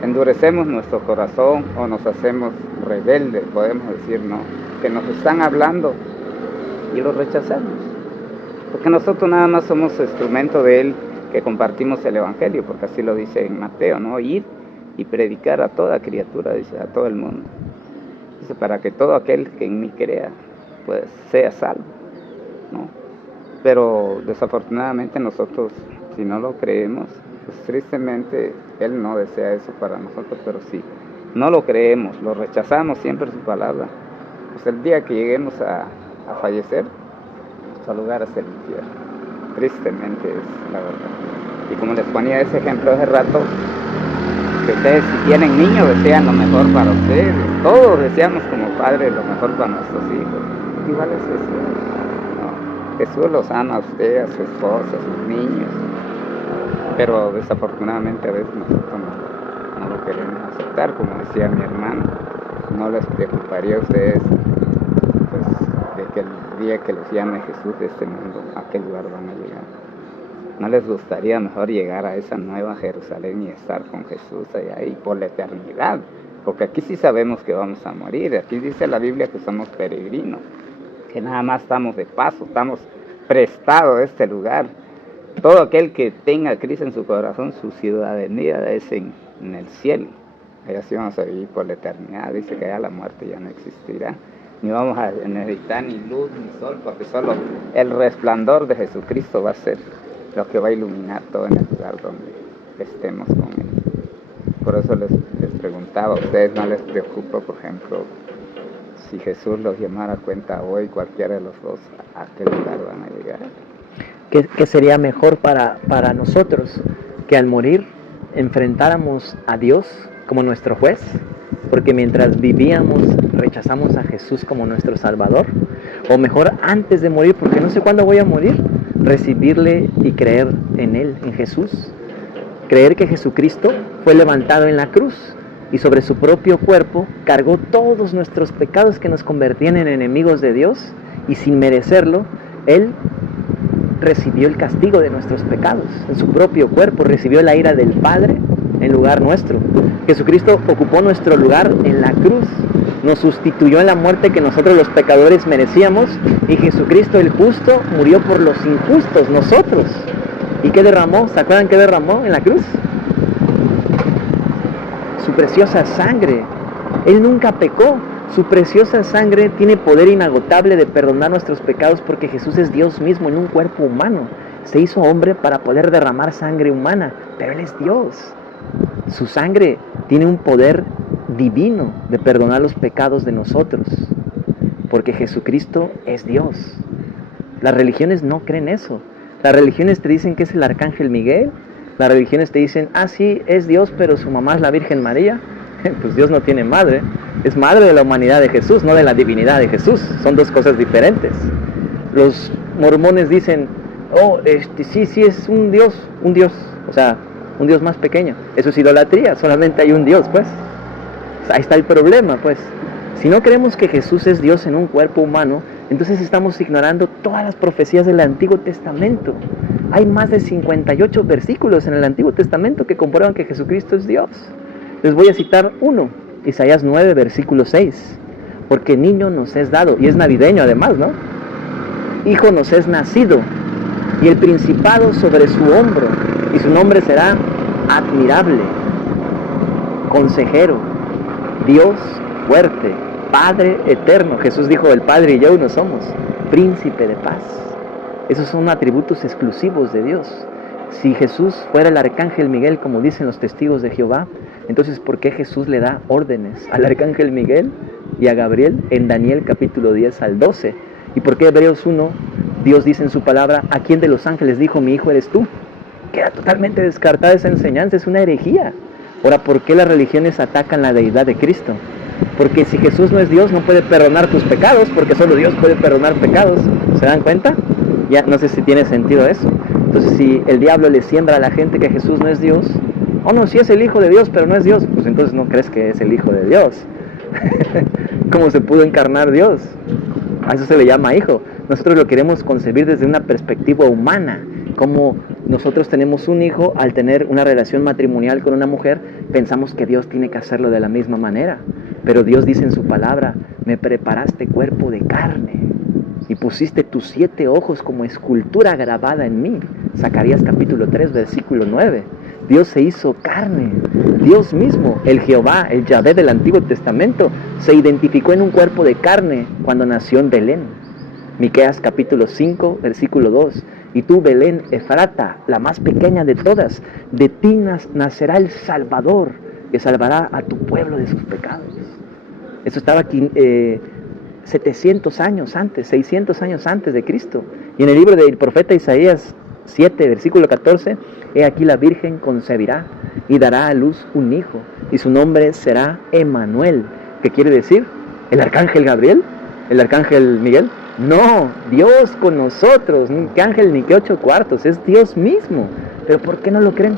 endurecemos nuestro corazón o nos hacemos rebeldes, podemos decir, ¿no? Que nos están hablando y lo rechazamos. Porque nosotros nada más somos instrumento de Él, que compartimos el Evangelio, porque así lo dice en Mateo, ¿no? Ir y predicar a toda criatura, dice, a todo el mundo. Dice, para que todo aquel que en mí crea, pues sea salvo, ¿no? Pero desafortunadamente nosotros, si no lo creemos, pues tristemente Él no desea eso para nosotros, pero si no lo creemos, lo rechazamos siempre su palabra, pues el día que lleguemos a fallecer, nuestro lugar es el infierno. Tristemente es la verdad. Y como les ponía ese ejemplo hace rato, que ustedes si tienen niños desean lo mejor para ustedes, todos deseamos como padres lo mejor para nuestros hijos. Igual es Jesús, ¿no? Jesús los ama a usted, a su esposa, a sus niños, pero desafortunadamente a veces nosotros no lo queremos aceptar. Como decía mi hermano, no les preocuparía a ustedes pues, de que el día que los llame Jesús de este mundo, ¿a qué lugar van a llegar? ¿No les gustaría mejor llegar a esa nueva Jerusalén y estar con Jesús allá y por la eternidad? Porque aquí sí sabemos que vamos a morir. Aquí dice la Biblia que somos peregrinos, que nada más estamos de paso, estamos prestados a este lugar. Todo aquel que tenga a Cristo en su corazón, su ciudadanía es en el cielo. Allá sí vamos a vivir por la eternidad. Dice que allá la muerte ya no existirá. Ni vamos a necesitar ni luz ni sol, porque solo el resplandor de Jesucristo va a ser lo que va a iluminar todo en el lugar donde estemos con Él. Por eso les preguntaba, ¿a ustedes no les preocupa, por ejemplo, si Jesús los llamara a cuenta hoy, cualquiera de los dos, a qué lugar van a llegar? ¿Qué sería mejor para nosotros? Que al morir enfrentáramos a Dios como nuestro juez, porque mientras vivíamos rechazamos a Jesús como nuestro Salvador, o mejor antes de morir, porque no sé cuándo voy a morir, recibirle y creer en Él, en Jesús, creer que Jesucristo fue levantado en la cruz y sobre su propio cuerpo cargó todos nuestros pecados que nos convertían en enemigos de Dios, y sin merecerlo, Él recibió el castigo de nuestros pecados en su propio cuerpo, recibió la ira del Padre en lugar nuestro. Jesucristo ocupó nuestro lugar en la cruz, nos sustituyó en la muerte que nosotros los pecadores merecíamos, y Jesucristo el justo murió por los injustos, nosotros. ¿Y qué derramó? ¿Se acuerdan qué derramó en la cruz? Su preciosa sangre. Él nunca pecó. Su preciosa sangre tiene poder inagotable de perdonar nuestros pecados, porque Jesús es Dios mismo en un cuerpo humano. Se hizo hombre para poder derramar sangre humana, pero Él es Dios. Su sangre tiene un poder divino de perdonar los pecados de nosotros. porque Jesucristo es Dios. Las religiones no creen eso. Las religiones te dicen que es el arcángel Miguel. Las religiones te dicen, sí, es Dios, pero su mamá es la Virgen María. Pues Dios no tiene madre. Es madre de la humanidad de Jesús, no de la divinidad de Jesús. Son dos cosas diferentes. Los mormones dicen, sí es un Dios. O sea, un Dios más pequeño. Eso es idolatría, solamente hay un Dios, pues. Ahí está el problema, pues. Si no creemos que Jesús es Dios en un cuerpo humano, entonces estamos ignorando todas las profecías del Antiguo Testamento. Hay más de 58 versículos en el Antiguo Testamento que comprueban que Jesucristo es Dios. Les voy a citar uno, Isaías 9, versículo 6. Porque niño nos es dado, y es navideño además, ¿no? Hijo nos es nacido, y el principado sobre su hombro, y su nombre será admirable, consejero, Dios fuerte, Padre eterno. Jesús dijo, el Padre y yo uno somos, príncipe de paz. Esos son atributos exclusivos de Dios. Si Jesús fuera el arcángel Miguel, como dicen los testigos de Jehová, entonces ¿por qué Jesús le da órdenes al arcángel Miguel y a Gabriel en Daniel capítulo 10 al 12? ¿Y por qué Hebreos 1, Dios dice en su palabra, ¿a quién de los ángeles dijo, mi hijo eres tú? Queda totalmente descartada esa enseñanza, es una herejía. Ahora, ¿por qué las religiones atacan la deidad de Cristo? Porque si Jesús no es Dios, no puede perdonar tus pecados, porque solo Dios puede perdonar pecados. ¿Se dan cuenta? Ya no sé si tiene sentido eso. Entonces, si el diablo le siembra a la gente que Jesús no es Dios, no, sí es el Hijo de Dios, pero no es Dios, pues entonces no crees que es el Hijo de Dios. ¿Cómo se pudo encarnar Dios? A eso se le llama hijo. Nosotros lo queremos concebir desde una perspectiva humana. Como nosotros tenemos un hijo, al tener una relación matrimonial con una mujer, pensamos que Dios tiene que hacerlo de la misma manera. Pero Dios dice en su palabra, me preparaste cuerpo de carne y pusiste tus 7 ojos como escultura grabada en mí. Zacarías capítulo 3, versículo 9. Dios se hizo carne. Dios mismo, el Jehová, el Yahvé del Antiguo Testamento, se identificó en un cuerpo de carne cuando nació en Belén. Miqueas capítulo 5, versículo 2. Y tú, Belén Efrata, la más pequeña de todas, de ti nacerá el Salvador, que salvará a tu pueblo de sus pecados. Eso estaba aquí 700 años antes, 600 años antes de Cristo. Y en el libro del profeta Isaías 7, versículo 14, he aquí la Virgen concebirá y dará a luz un hijo, y su nombre será Emmanuel. ¿Qué quiere decir? ¿El arcángel Gabriel? ¿El arcángel Miguel? No, Dios con nosotros, ni que ángel ni que 8 cuartos, es Dios mismo. ¿Pero por qué no lo creen?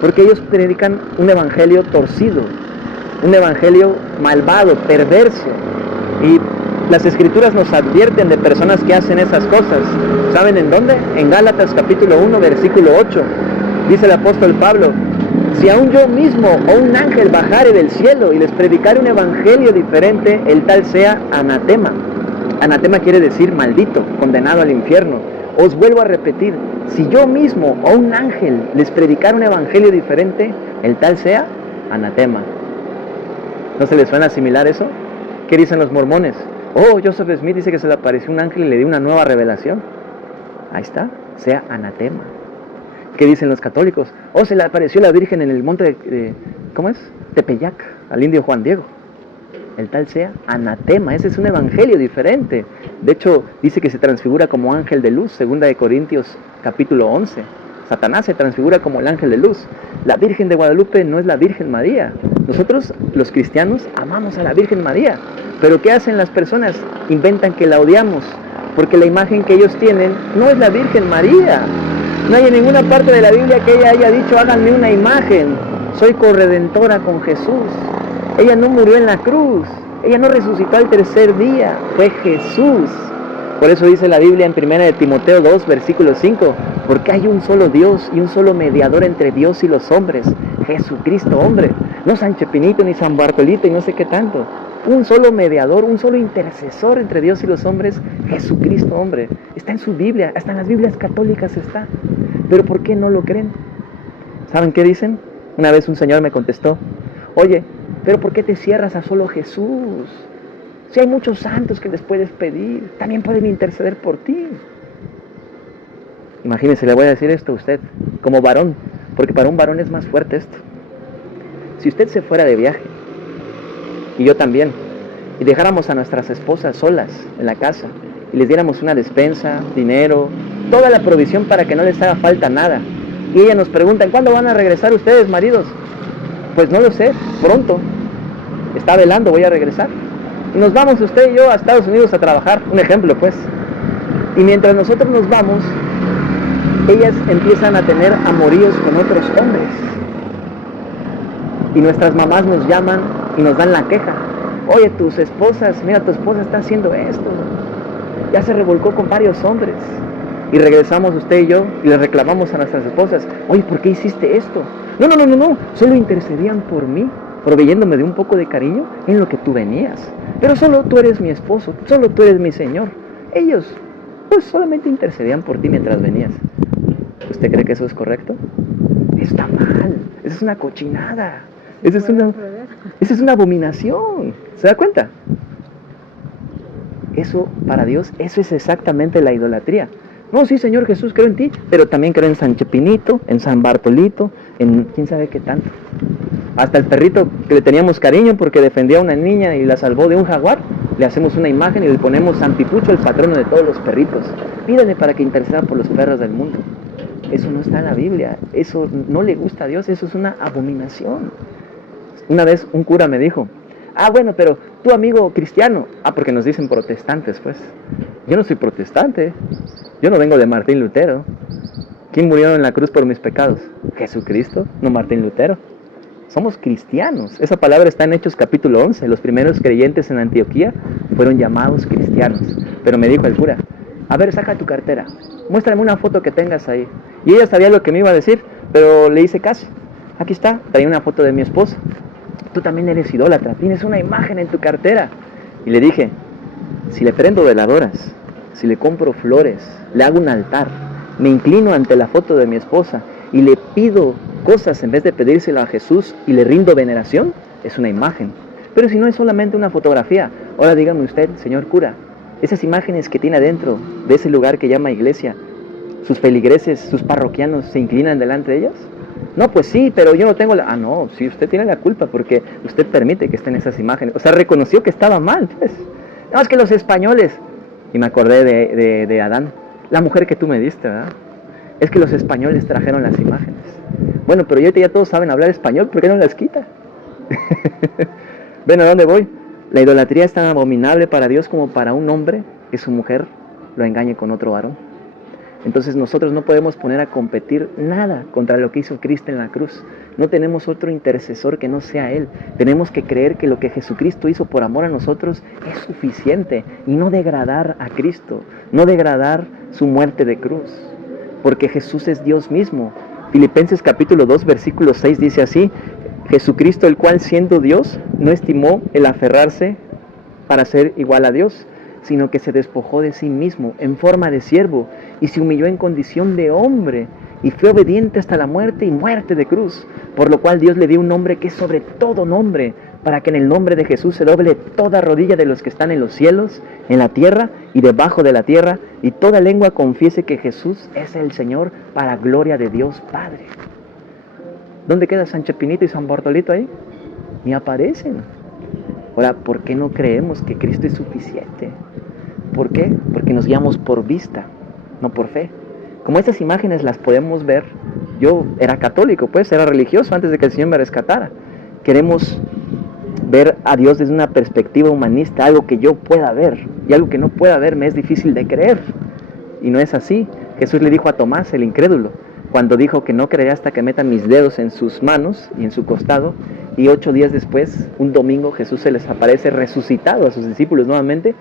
Porque ellos predican un evangelio torcido, un evangelio malvado, perverso. Y las escrituras nos advierten de personas que hacen esas cosas. ¿Saben en dónde? En Gálatas capítulo 1, versículo 8. Dice el apóstol Pablo, si aún yo mismo o un ángel bajare del cielo y les predicare un evangelio diferente, el tal sea anatema. Anatema quiere decir maldito, condenado al infierno. Os vuelvo a repetir, si yo mismo o un ángel les predicara un evangelio diferente, el tal sea anatema. ¿No se les suena similar eso? ¿Qué dicen los mormones? Joseph Smith dice que se le apareció un ángel y le dio una nueva revelación. Ahí está, sea anatema. ¿Qué dicen los católicos? Se le apareció la Virgen en el monte de ¿cómo es? Tepeyac, al indio Juan Diego. El tal sea anatema. Ese es un evangelio diferente. De hecho, dice que se transfigura como ángel de luz, 2 de Corintios capítulo 11. Satanás se transfigura como el ángel de luz. La Virgen de Guadalupe no es la Virgen María. Nosotros, los cristianos, amamos a la Virgen María. Pero ¿qué hacen las personas? Inventan que la odiamos, porque la imagen que ellos tienen no es la Virgen María. No hay en ninguna parte de la Biblia que ella haya dicho, háganme una imagen. Soy corredentora con Jesús. Ella no murió en la cruz. Ella no resucitó al 3er día. Fue Jesús. Por eso dice la Biblia en 1 de Timoteo 2, versículo 5, porque hay un solo Dios y un solo mediador entre Dios y los hombres, Jesucristo hombre. No San Chepinito ni San Bartolito y no sé qué tanto. Un solo mediador, un solo intercesor entre Dios y los hombres, Jesucristo hombre. Está en su Biblia, hasta en las Biblias católicas está. Pero ¿por qué no lo creen? ¿Saben qué dicen? Una vez un señor me contestó, oye, pero ¿por qué te cierras a solo Jesús? Si hay muchos santos que les puedes pedir, también pueden interceder por ti. Imagínense, le voy a decir esto a usted, como varón, porque para un varón es más fuerte esto. Si usted se fuera de viaje, y yo también, y dejáramos a nuestras esposas solas en la casa y les diéramos una despensa, dinero, toda la provisión para que no les haga falta nada. Y ellas nos preguntan, ¿cuándo van a regresar ustedes, maridos? Pues no lo sé, pronto. Está velando, voy a regresar. Y nos vamos usted y yo a Estados Unidos a trabajar, un ejemplo pues. Y mientras nosotros nos vamos, ellas empiezan a tener amoríos con otros hombres. Y nuestras mamás nos llaman y nos dan la queja. Oye, tus esposas, mira, tu esposa está haciendo esto. Ya se revolcó con varios hombres. Y regresamos usted y yo y le reclamamos a nuestras esposas. Oye, ¿por qué hiciste esto? No. Solo intercedían por mí, proveyéndome de un poco de cariño en lo que tú venías. Pero solo tú eres mi esposo, solo tú eres mi Señor. Ellos, pues solamente intercedían por ti mientras venías. ¿Usted cree que eso es correcto? Está mal. Eso es una cochinada. Eso es una abominación. ¿Se da cuenta? Eso, para Dios, eso es exactamente la idolatría. No, sí, Señor Jesús, creo en ti, pero también creo en San Chepinito, en San Bartolito, en quién sabe qué tanto. Hasta el perrito que le teníamos cariño porque defendía a una niña y la salvó de un jaguar, le hacemos una imagen y le ponemos San Pipucho, el patrono de todos los perritos. Pídale para que interceda por los perros del mundo. Eso no está en la Biblia, eso no le gusta a Dios, eso es una abominación. Una vez un cura me dijo, bueno, pero tu amigo cristiano, porque nos dicen protestantes pues. Yo no soy protestante, yo no vengo de Martín Lutero. ¿Quién murió en la cruz por mis pecados? Jesucristo, no Martín Lutero. Somos cristianos. Esa palabra está en Hechos capítulo 11. Los primeros creyentes en Antioquía fueron llamados cristianos. Pero me dijo el cura, a ver, saca tu cartera, muéstrame una foto que tengas ahí. Y ella sabía lo que me iba a decir, pero le hice caso. Aquí está, traía una foto de mi esposa. Tú también eres idólatra, tienes una imagen en tu cartera. Y le dije, si le prendo veladoras, si le compro flores, le hago un altar, me inclino ante la foto de mi esposa y le pido cosas en vez de pedírselo a Jesús y le rindo veneración, es una imagen. Pero si no es solamente una fotografía, ahora dígame usted, señor cura, esas imágenes que tiene adentro de ese lugar que llama iglesia, sus feligreses, sus parroquianos, ¿se inclinan delante de ellas? No, pues sí, pero yo no tengo la... no, sí, usted tiene la culpa porque usted permite que estén esas imágenes. O sea, reconoció que estaba mal, pues. No, es que los españoles... Y me acordé de Adán, la mujer que tú me diste, ¿verdad? Es que los españoles trajeron las imágenes. Bueno, pero ya todos saben hablar español, ¿por qué no las quita? ¿Ven a dónde voy? La idolatría es tan abominable para Dios como para un hombre que su mujer lo engañe con otro varón. Entonces nosotros no podemos poner a competir nada contra lo que hizo Cristo en la cruz. No tenemos otro intercesor que no sea Él. Tenemos que creer que lo que Jesucristo hizo por amor a nosotros es suficiente y no degradar a Cristo, no degradar su muerte de cruz, porque Jesús es Dios mismo. Filipenses capítulo 2 versículo 6 dice así, Jesucristo, el cual siendo Dios, no estimó el aferrarse para ser igual a Dios, sino que se despojó de sí mismo en forma de siervo y se humilló en condición de hombre y fue obediente hasta la muerte y muerte de cruz, por lo cual Dios le dio un nombre que es sobre todo nombre, para que en el nombre de Jesús se doble toda rodilla de los que están en los cielos, en la tierra y debajo de la tierra, y toda lengua confiese que Jesús es el Señor, para gloria de Dios Padre. ¿Dónde queda San Chepinito y San Bartolito ahí? Ni aparecen. Ahora, ¿por qué no creemos que Cristo es suficiente? ¿Por qué? Porque nos guiamos por vista, no por fe. Como estas imágenes las podemos ver, yo era católico, pues, era religioso antes de que el Señor me rescatara. Queremos ver a Dios desde una perspectiva humanista, algo que yo pueda ver, y algo que no pueda ver me es difícil de creer. Y no es así. Jesús le dijo a Tomás, el incrédulo, cuando dijo que no creerá hasta que meta mis dedos en sus manos y en su costado, y 8 días después, un domingo, Jesús se les aparece resucitado a sus discípulos nuevamente,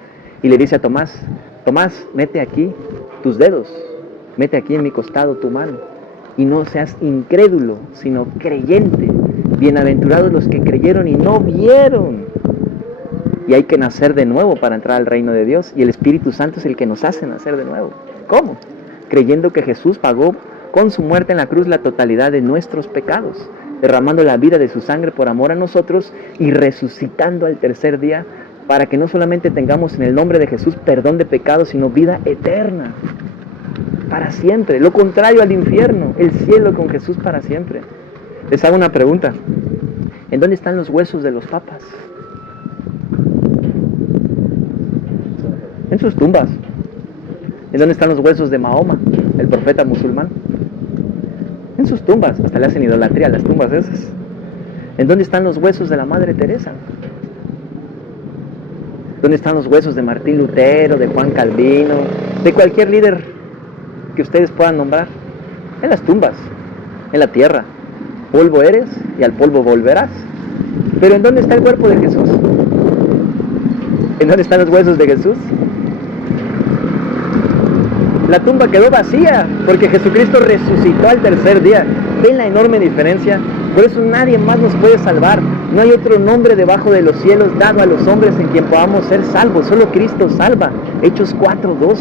y le dice a Tomás, Tomás, mete aquí tus dedos, mete aquí en mi costado tu mano, y no seas incrédulo, sino creyente. Bienaventurados los que creyeron y no vieron. Y hay que nacer de nuevo para entrar al reino de Dios, y el Espíritu Santo es el que nos hace nacer de nuevo. ¿Cómo? Creyendo que Jesús pagó con su muerte en la cruz la totalidad de nuestros pecados, derramando la vida de su sangre por amor a nosotros y resucitando al tercer día, para que no solamente tengamos en el nombre de Jesús perdón de pecados, sino vida eterna, para siempre. Lo contrario al infierno, el cielo con Jesús para siempre. Les hago una pregunta. ¿En dónde están los huesos de los papas? En sus tumbas. ¿En dónde están los huesos de Mahoma, el profeta musulmán? En sus tumbas. Hasta le hacen idolatría a las tumbas esas. ¿En dónde están los huesos de la Madre Teresa? ¿Dónde están los huesos de Martín Lutero, de Juan Calvino, de cualquier líder que ustedes puedan nombrar? En las tumbas, en la tierra. Polvo eres y al polvo volverás. Pero ¿en dónde está el cuerpo de Jesús? ¿En dónde están los huesos de Jesús? La tumba quedó vacía porque Jesucristo resucitó al tercer día. ¿Ven la enorme diferencia? Por eso nadie más nos puede salvar. No hay otro nombre debajo de los cielos dado a los hombres en quien podamos ser salvos. Solo Cristo salva. Hechos 4:12.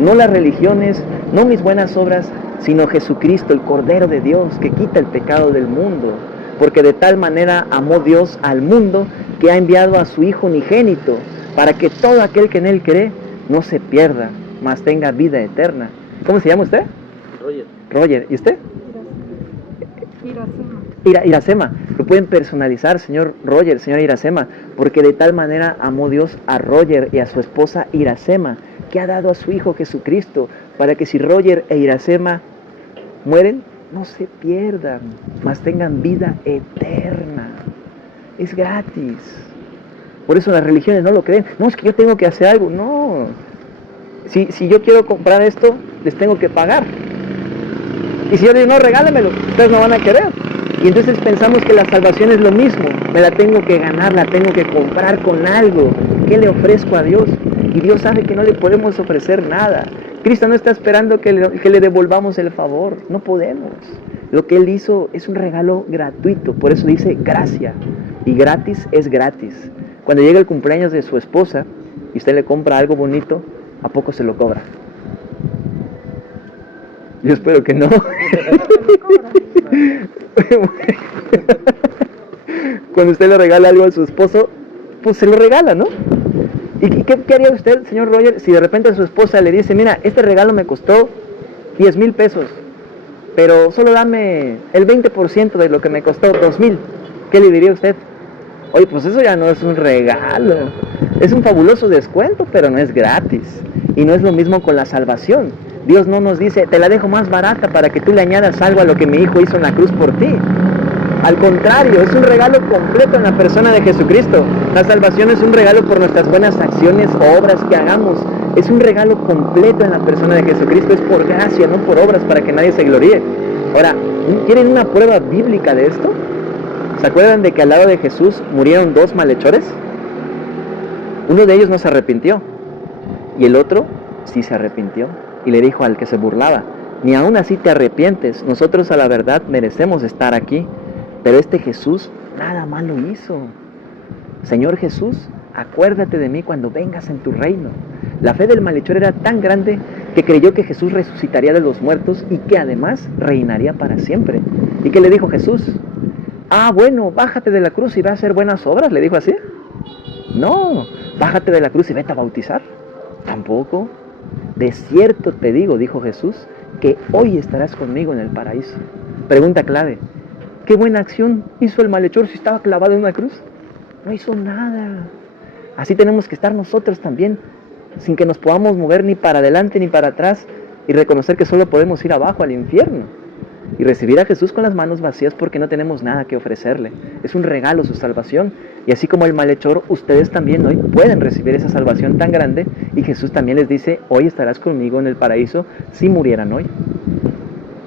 No las religiones, no mis buenas obras, sino Jesucristo, el Cordero de Dios, que quita el pecado del mundo. Porque de tal manera amó Dios al mundo, que ha enviado a su Hijo unigénito, para que todo aquel que en Él cree no se pierda, mas tenga vida eterna. ¿Cómo se llama usted? Roger. Roger. ¿Y usted? Iracema. Lo pueden personalizar, señor Roger, señora Iracema, porque de tal manera amó Dios a Roger y a su esposa Iracema, que ha dado a su Hijo Jesucristo, para que si Roger e Iracema mueren, no se pierdan, mas tengan vida eterna. Es gratis. Por eso las religiones no lo creen. No, es que yo tengo que hacer algo. No. Si yo quiero comprar esto, les tengo que pagar. Y si yo digo, no, regálamelo, ustedes no van a querer. Y entonces pensamos que la salvación es lo mismo. Me la tengo que ganar, la tengo que comprar con algo. ¿Qué le ofrezco a Dios? Y Dios sabe que no le podemos ofrecer nada. Cristo no está esperando que le devolvamos el favor. No podemos. Lo que Él hizo es un regalo gratuito. Por eso dice gracia. Y gratis es gratis. Cuando llega el cumpleaños de su esposa y usted le compra algo bonito, ¿a poco se lo cobra? Yo espero que no. Cuando usted le regala algo a su esposo, pues se lo regala, ¿no? ¿Y qué haría usted, señor Roger, si de repente a su esposa le dice, mira, este regalo me costó 10,000 pesos, pero solo dame el 20% de lo que me costó, 2,000? ¿Qué le diría usted? Oye, pues eso ya no es un regalo. Es un fabuloso descuento, pero no es gratis. Y no es lo mismo con la salvación. Dios no nos dice, te la dejo más barata para que tú le añadas algo a lo que mi Hijo hizo en la cruz por ti. Al contrario, es un regalo completo en la persona de Jesucristo. La salvación es un regalo por nuestras buenas acciones o obras que hagamos. Es un regalo completo en la persona de Jesucristo. Es por gracia, no por obras, para que nadie se gloríe. Ahora, ¿quieren una prueba bíblica de esto? ¿Se acuerdan de que al lado de Jesús murieron 2 malhechores? Uno de ellos no se arrepintió y el otro sí se arrepintió y le dijo al que se burlaba, ni aún así te arrepientes, nosotros a la verdad merecemos estar aquí, pero este Jesús nada malo hizo. Señor Jesús, acuérdate de mí cuando vengas en tu reino. La fe del malhechor era tan grande que creyó que Jesús resucitaría de los muertos y que además reinaría para siempre. ¿Y qué le dijo Jesús? Ah, bueno, bájate de la cruz y ve a hacer buenas obras, le dijo así. No, bájate de la cruz y vete a bautizar. Tampoco. De cierto te digo, dijo Jesús, que hoy estarás conmigo en el paraíso. Pregunta clave, ¿qué buena acción hizo el malhechor si estaba clavado en una cruz? No hizo nada. Así tenemos que estar nosotros también, sin que nos podamos mover ni para adelante ni para atrás y reconocer que solo podemos ir abajo al infierno. Y recibir a Jesús con las manos vacías porque no tenemos nada que ofrecerle. Es un regalo su salvación. Y así como el malhechor, ustedes también hoy pueden recibir esa salvación tan grande. Y Jesús también les dice, hoy estarás conmigo en el paraíso si murieran hoy.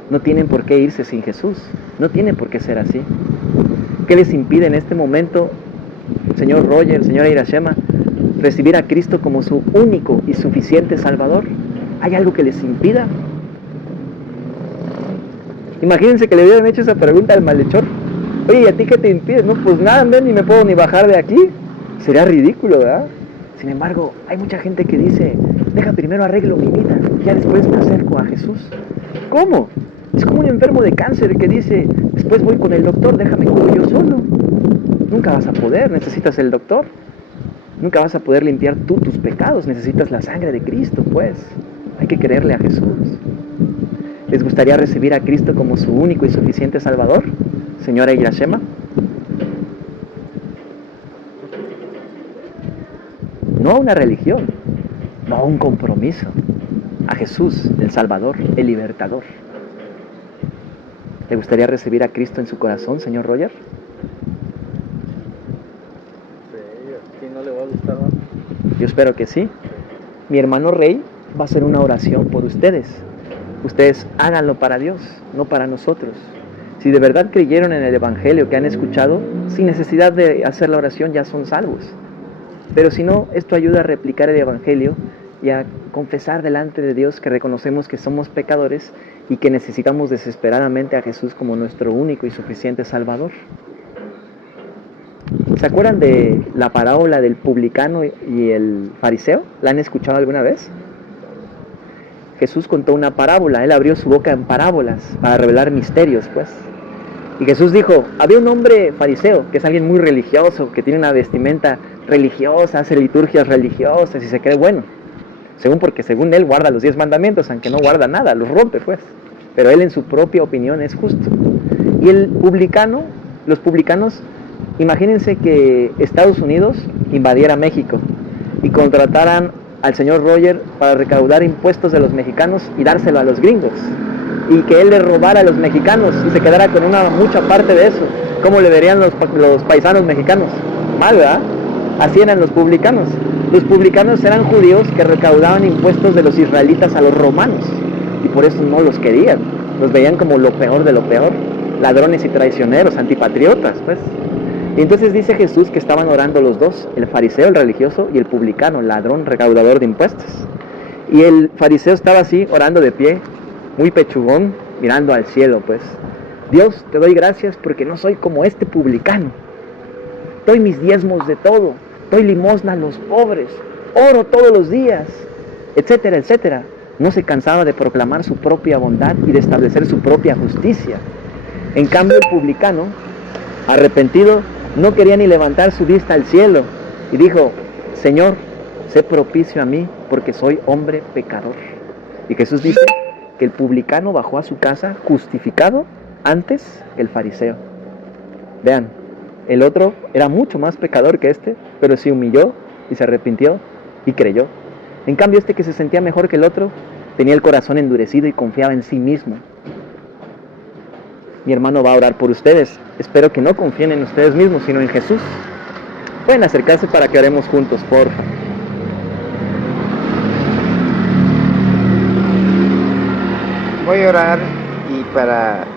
No tienen por qué irse sin Jesús. No tiene por qué ser así. ¿Qué les impide en este momento, señor Roger, señora Irashema, recibir a Cristo como su único y suficiente Salvador? ¿Hay algo que les impida? Imagínense que le hubieran hecho esa pregunta al malhechor. Oye, ¿y a ti qué te impide? No, pues nada, ni me puedo ni bajar de aquí. Sería ridículo, ¿verdad? Sin embargo, hay mucha gente que dice, deja primero arreglo mi vida, ya después me acerco a Jesús. ¿Cómo? Es como un enfermo de cáncer que dice, después voy con el doctor, déjame curo yo solo. Nunca vas a poder, necesitas el doctor. Nunca vas a poder limpiar tú tus pecados, necesitas la sangre de Cristo, pues. Hay que creerle a Jesús. ¿Les gustaría recibir a Cristo como su único y suficiente Salvador, señora Irashema? No a una religión, no un compromiso, a Jesús, el Salvador, el Libertador. ¿Le gustaría recibir a Cristo en su corazón, señor Roger? Sí, ¿a quién no le va a gustar, no? Yo espero que sí. Mi hermano Rey va a hacer una oración por ustedes. Ustedes háganlo para Dios, no para nosotros. Si de verdad creyeron en el Evangelio que han escuchado, sin necesidad de hacer la oración ya son salvos. Pero si no, esto ayuda a replicar el Evangelio y a confesar delante de Dios que reconocemos que somos pecadores y que necesitamos desesperadamente a Jesús como nuestro único y suficiente Salvador. ¿Se acuerdan de la parábola del publicano y el fariseo? ¿La han escuchado alguna vez? Jesús contó una parábola, Él abrió su boca en parábolas para revelar misterios, pues. Y Jesús dijo, había un hombre fariseo, que es alguien muy religioso, que tiene una vestimenta religiosa, hace liturgias religiosas y se cree bueno. Según él guarda los 10 mandamientos, aunque no guarda nada, los rompe, pues. Pero él en su propia opinión es justo. Y el publicano, los publicanos, imagínense que Estados Unidos invadiera México y contrataran al señor Roger para recaudar impuestos de los mexicanos y dárselo a los gringos, y que él le robara a los mexicanos y se quedara con mucha parte de eso. ¿Cómo le verían los paisanos mexicanos? Mal, ¿verdad? Así eran los publicanos. Los publicanos eran judíos que recaudaban impuestos de los israelitas a los romanos, y por eso no los querían. Los veían como lo peor de lo peor, ladrones y traicioneros, antipatriotas, pues. Y entonces dice Jesús que estaban orando los dos, el fariseo, el religioso, y el publicano, el ladrón, recaudador de impuestos. Y el fariseo estaba así, orando de pie, muy pechugón, mirando al cielo, pues. Dios, te doy gracias porque no soy como este publicano. Doy mis diezmos de todo, doy limosna a los pobres, oro todos los días, etcétera, etcétera. No se cansaba de proclamar su propia bondad y de establecer su propia justicia. En cambio, el publicano, arrepentido, no quería ni levantar su vista al cielo y dijo, Señor, sé propicio a mí porque soy hombre pecador. Y Jesús dice que el publicano bajó a su casa justificado antes que el fariseo. Vean, el otro era mucho más pecador que este, pero se humilló y se arrepintió y creyó. En cambio, este que se sentía mejor que el otro tenía el corazón endurecido y confiaba en sí mismo. Mi hermano va a orar por ustedes. Espero que no confíen en ustedes mismos, sino en Jesús. Pueden acercarse para que oremos juntos, por favor. Voy a orar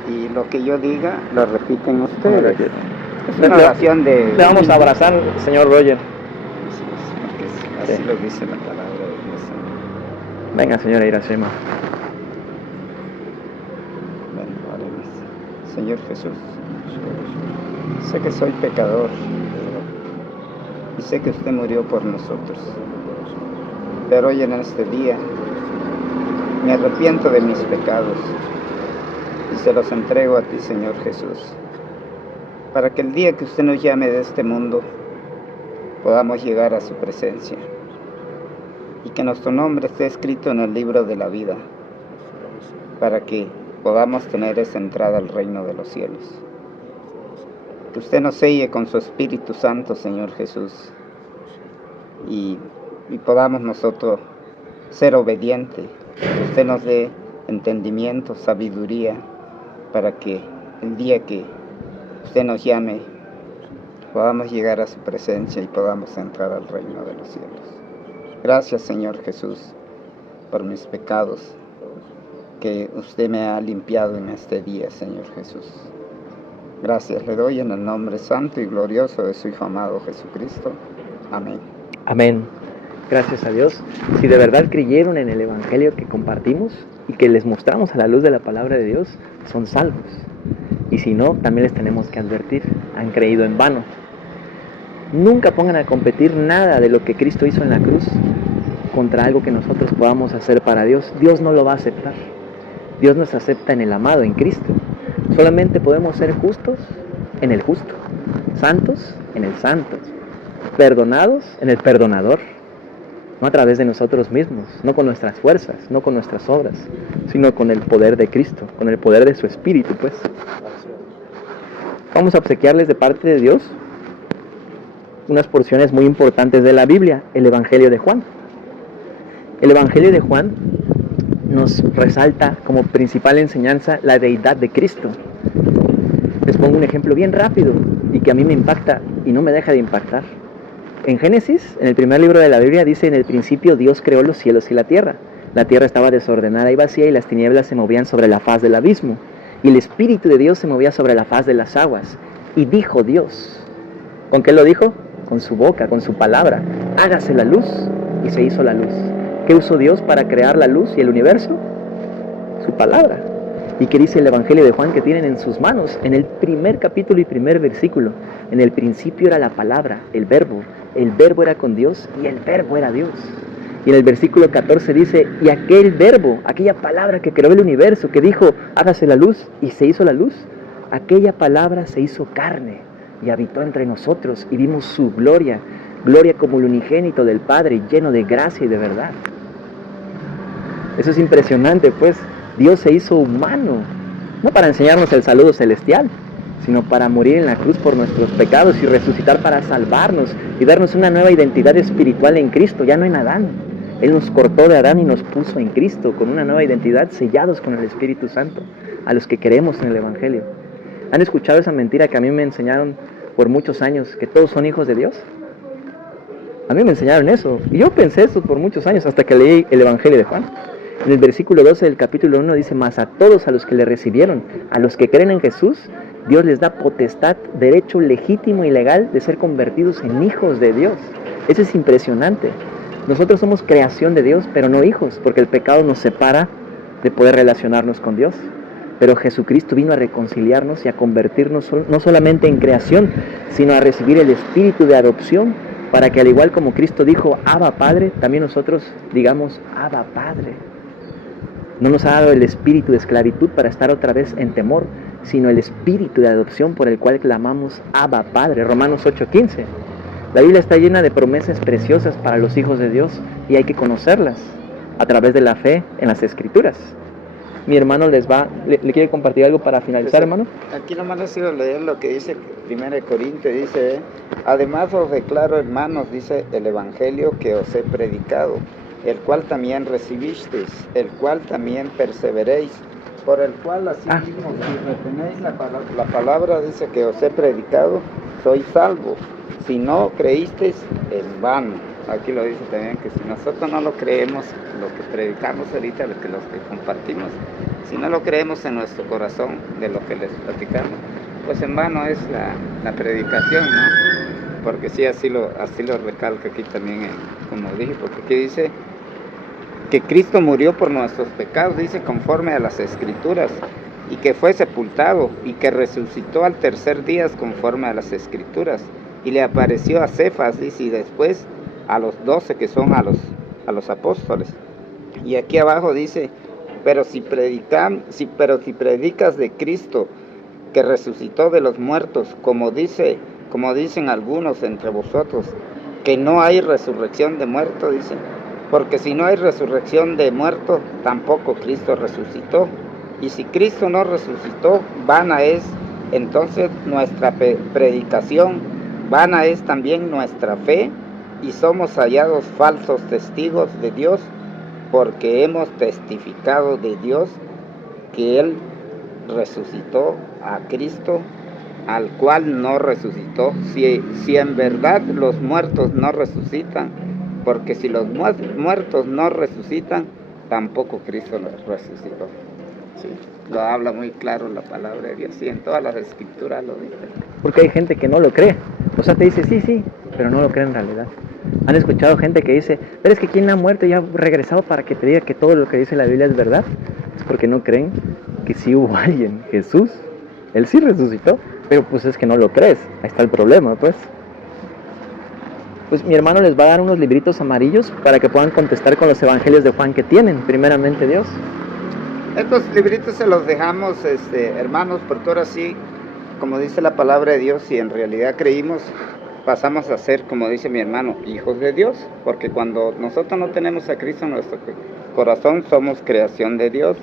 y lo que yo diga lo repiten ustedes. Es una oración de... Le vamos a abrazar, señor Roger. Así Sí. lo dice la palabra de Dios. Venga, señora Iracema. Bueno, oremos. Señor Jesús, sé que soy pecador y sé que usted murió por nosotros. Pero hoy en este día me arrepiento de mis pecados y se los entrego a ti, Señor Jesús, para que el día que usted nos llame de este mundo podamos llegar a su presencia y que nuestro nombre esté escrito en el libro de la vida, para que podamos tener esa entrada al reino de los cielos. Que usted nos selle con su Espíritu Santo, Señor Jesús, y podamos nosotros ser obedientes. Que usted nos dé entendimiento, sabiduría, para que el día que usted nos llame podamos llegar a su presencia y podamos entrar al reino de los cielos. Gracias, Señor Jesús, por mis pecados que usted me ha limpiado en este día, Señor Jesús. Gracias le doy en el nombre santo y glorioso de su Hijo amado Jesucristo. Amén. Amén. Gracias a Dios. Si de verdad creyeron en el Evangelio que compartimos y que les mostramos a la luz de la palabra de Dios, son salvos. Y si no, también les tenemos que advertir, han creído en vano. Nunca pongan a competir nada de lo que Cristo hizo en la cruz contra algo que nosotros podamos hacer para Dios. Dios no lo va a aceptar. Dios nos acepta en el amado, en Cristo. Solamente podemos ser justos en el justo, santos en el santo, perdonados en el perdonador. No a través de nosotros mismos, no con nuestras fuerzas, no con nuestras obras, sino con el poder de Cristo, con el poder de su Espíritu, pues. Vamos a obsequiarles de parte de Dios unas porciones muy importantes de la Biblia, el Evangelio de Juan. El Evangelio de Juan nos resalta como principal enseñanza la deidad de Cristo. Les pongo un ejemplo bien rápido y que a mí me impacta y no me deja de impactar. En Génesis, en el primer libro de la Biblia, dice: en el principio Dios creó los cielos y la tierra. La tierra estaba desordenada y vacía y las tinieblas se movían sobre la faz del abismo. Y el Espíritu de Dios se movía sobre la faz de las aguas. Y dijo Dios. ¿Con qué lo dijo? Con su boca, con su palabra. Hágase la luz, y se hizo la luz. ¿Qué usó Dios para crear la luz y el universo? Su palabra. ¿Y qué dice el Evangelio de Juan que tienen en sus manos? En el primer capítulo y primer versículo. En el principio era la palabra, el verbo. El verbo era con Dios y el verbo era Dios. Y en el versículo 14 dice: y aquel verbo, aquella palabra que creó el universo, que dijo: hágase la luz, y se hizo la luz, aquella palabra se hizo carne y habitó entre nosotros, y vimos su gloria, gloria como el unigénito del Padre, lleno de gracia y de verdad. Eso es impresionante, pues. Dios se hizo humano, no para enseñarnos el saludo celestial, sino para morir en la cruz por nuestros pecados y resucitar para salvarnos y darnos una nueva identidad espiritual en Cristo, ya no en Adán. Él nos cortó de Adán y nos puso en Cristo con una nueva identidad, sellados con el Espíritu Santo, a los que creemos en el Evangelio. ¿Han escuchado esa mentira que a mí me enseñaron por muchos años, que todos son hijos de Dios? A mí me enseñaron eso, y yo pensé eso por muchos años hasta que leí el Evangelio de Juan. En el versículo 12 del capítulo 1 dice: mas a todos a los que le recibieron, a los que creen en Jesús, Dios les da potestad, derecho legítimo y legal de ser convertidos en hijos de Dios. Eso es impresionante. Nosotros somos creación de Dios, pero no hijos, porque el pecado nos separa de poder relacionarnos con Dios. Pero Jesucristo vino a reconciliarnos y a convertirnos no solamente en creación, sino a recibir el espíritu de adopción, para que al igual como Cristo dijo: Abba Padre, también nosotros digamos: Abba Padre. No nos ha dado el espíritu de esclavitud para estar otra vez en temor, sino el espíritu de adopción por el cual clamamos: Abba Padre. Romanos 8:15. La Biblia está llena de promesas preciosas para los hijos de Dios y hay que conocerlas a través de la fe en las Escrituras. Mi hermano le quiere compartir algo para finalizar, hermano. Aquí nomás les iba a leer lo que dice 1 Corintios, dice: además os declaro, hermanos, dice el Evangelio que os he predicado, el cual también recibisteis, el cual también perseveréis, por el cual así mismo, si retenéis la palabra, dice, que os he predicado, sois salvos. Si no creísteis, en vano. Aquí lo dice también, que si nosotros no lo creemos, lo que predicamos ahorita, los que compartimos, si no lo creemos en nuestro corazón, de lo que les platicamos, pues en vano es la predicación, ¿no? Porque sí, así lo recalca aquí también, como dije, porque aquí dice que Cristo murió por nuestros pecados, dice, conforme a las Escrituras, y que fue sepultado, y que resucitó al tercer día, conforme a las Escrituras, y le apareció a Cefas, dice, y después a los 12, que son a los apóstoles. Y aquí abajo dice: pero si predicas de Cristo, que resucitó de los muertos, como dicen algunos entre vosotros, que no hay resurrección de muertos, dice, porque si no hay resurrección de muertos, tampoco Cristo resucitó. Y si Cristo no resucitó, vana es entonces nuestra predicación, vana es también nuestra fe, y somos hallados falsos testigos de Dios, porque hemos testificado de Dios que Él resucitó a Cristo, al cual no resucitó. Si en verdad los muertos no resucitan, porque si los muertos no resucitan, tampoco Cristo resucitó. Sí, lo habla muy claro la palabra de Dios, y en todas las Escrituras lo dice. Porque hay gente que no lo cree. O sea, te dice sí, pero no lo cree en realidad. ¿Han escuchado gente que dice: pero es que quien ha muerto ya ha regresado para que te diga que todo lo que dice la Biblia es verdad? Es porque no creen que sí hubo alguien, Jesús. Él sí resucitó, pero pues es que no lo crees. Ahí está el problema, pues. Pues mi hermano les va a dar unos libritos amarillos para que puedan contestar con los evangelios de Juan que tienen, primeramente Dios. Estos libritos se los dejamos, hermanos, porque ahora sí, como dice la palabra de Dios, si en realidad creímos, pasamos a ser, como dice mi hermano, hijos de Dios, porque cuando nosotros no tenemos a Cristo en nuestro corazón, somos creación de Dios,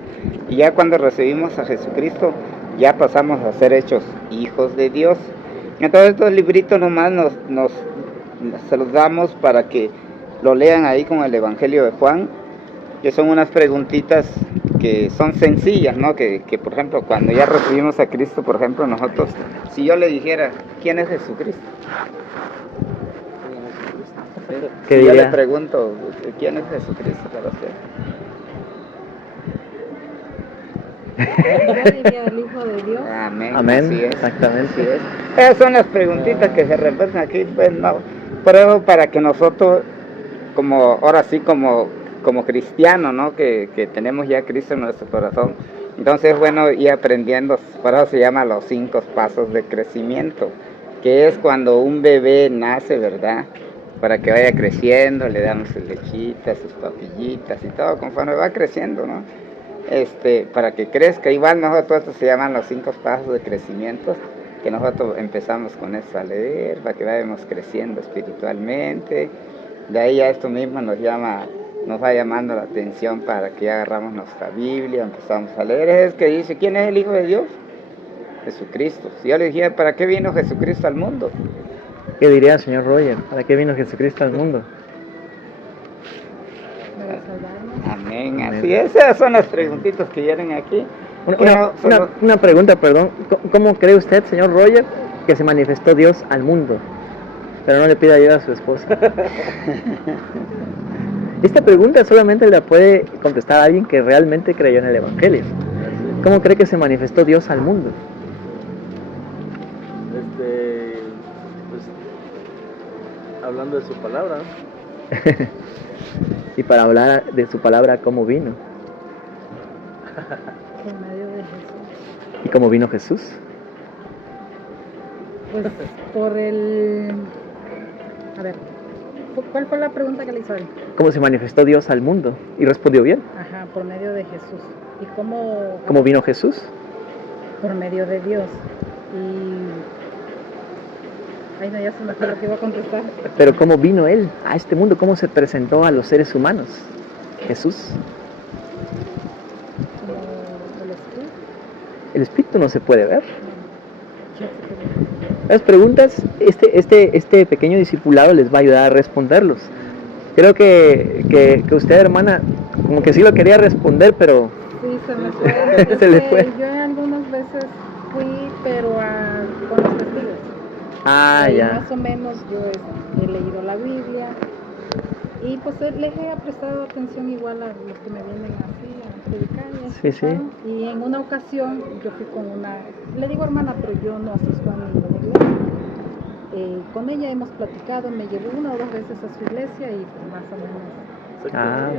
y ya cuando recibimos a Jesucristo, ya pasamos a ser hechos hijos de Dios. Entonces estos libritos nomás se los damos para que lo lean ahí con el Evangelio de Juan, que son unas preguntitas que son sencillas, ¿no? Que por ejemplo, cuando ya recibimos a Cristo, por ejemplo, nosotros, si yo le dijera, ¿quién es Jesucristo? ¿Qué Si yo le diría? pregunto, ¿quién es Jesucristo para usted? Yo diría el Hijo de Dios. Amén. Amén, Así es. exactamente. Así es. Esas son las preguntitas que se repiten aquí, pues no. Pero para que nosotros, como ahora sí, como cristianos, ¿no? Que tenemos ya a Cristo en nuestro corazón, entonces es bueno ir aprendiendo, por eso se llama los 5 pasos de crecimiento, que es cuando un bebé nace, ¿verdad? Para que vaya creciendo, le damos sus lechitas, sus papillitas y todo, conforme va creciendo, ¿no? Para que crezca, igual nosotros, estos se llaman los 5 pasos de crecimiento, que nosotros empezamos con eso a leer, para que vayamos creciendo espiritualmente. De ahí a esto mismo nos va llamando la atención para que agarramos nuestra Biblia, empezamos a leer. Es que dice, ¿quién es el Hijo de Dios? Jesucristo. Si yo le dijera, ¿para qué vino Jesucristo al mundo? ¿Qué diría el señor Roger? ¿Para qué vino Jesucristo al mundo? Para salvarnos. Amén, así es. Esas son las preguntitas que vienen aquí. Una pregunta, perdón. ¿Cómo cree usted, señor Roger, que se manifestó Dios al mundo? Pero no le pida ayuda a su esposa. Esta pregunta solamente la puede contestar alguien que realmente creyó en el Evangelio. ¿Cómo cree que se manifestó Dios al mundo? Pues, hablando de su palabra, ¿no? Y para hablar de su palabra, ¿cómo vino? Por medio de Jesús. ¿Y cómo vino Jesús? Pues por el... A ver, ¿cuál fue la pregunta que le hizo él? ¿Cómo se manifestó Dios al mundo? Y respondió bien. Ajá, por medio de Jesús. ¿Y cómo? ¿Cómo vino Jesús? Por medio de Dios. Y... Ay, no, ya se me fue lo que iba a contestar. Pero ¿cómo vino Él a este mundo? ¿Cómo se presentó a los seres humanos? Jesús. Como el Espíritu. El Espíritu no se puede ver. Ya sé que- Las preguntas, este pequeño discipulado les va a ayudar a responderlos. Creo que usted, hermana, como que sí lo quería responder, pero Sí, se me fue. Se le fue. Yo algunas veces fui, pero con los testigos. Y ya. más o menos yo he leído la Biblia y pues les he prestado atención igual a los que me vienen así a predicar y a Sí, sí. escuchar. Y en una ocasión yo fui con una, le digo hermana, pero yo no asisto a ninguna iglesia. Con ella hemos platicado, me llevó 1 o 2 veces a su iglesia y pues más o menos. Ah,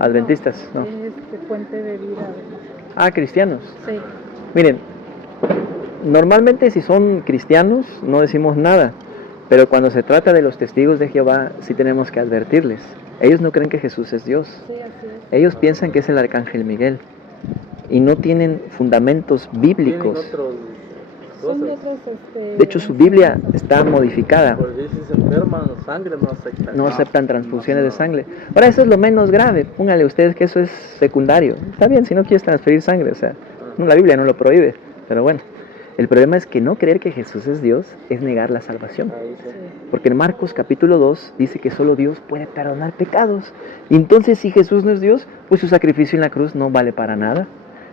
adventistas, ¿no? Fuente de vida. Cristianos. Sí. Miren, normalmente si son cristianos no decimos nada, pero cuando se trata de los testigos de Jehová sí tenemos que advertirles. Ellos no creen que Jesús es Dios. Sí, así es. Ellos piensan que es el arcángel Miguel y no tienen fundamentos bíblicos. Tienen otros Son de cosas. otros, De hecho, su Biblia está modificada. Por si se enferman, sangre no aceptan. No aceptan transfusiones de sangre. Ahora, eso es lo menos grave. Póngale ustedes que eso es secundario. Está bien, si no quieres transferir sangre, o sea, no, la Biblia no lo prohíbe. Pero bueno, el problema es que no creer que Jesús es Dios es negar la salvación. Ahí sí. Sí. Porque en Marcos capítulo 2 dice que solo Dios puede perdonar pecados. Y entonces, si Jesús no es Dios, pues su sacrificio en la cruz no vale para nada.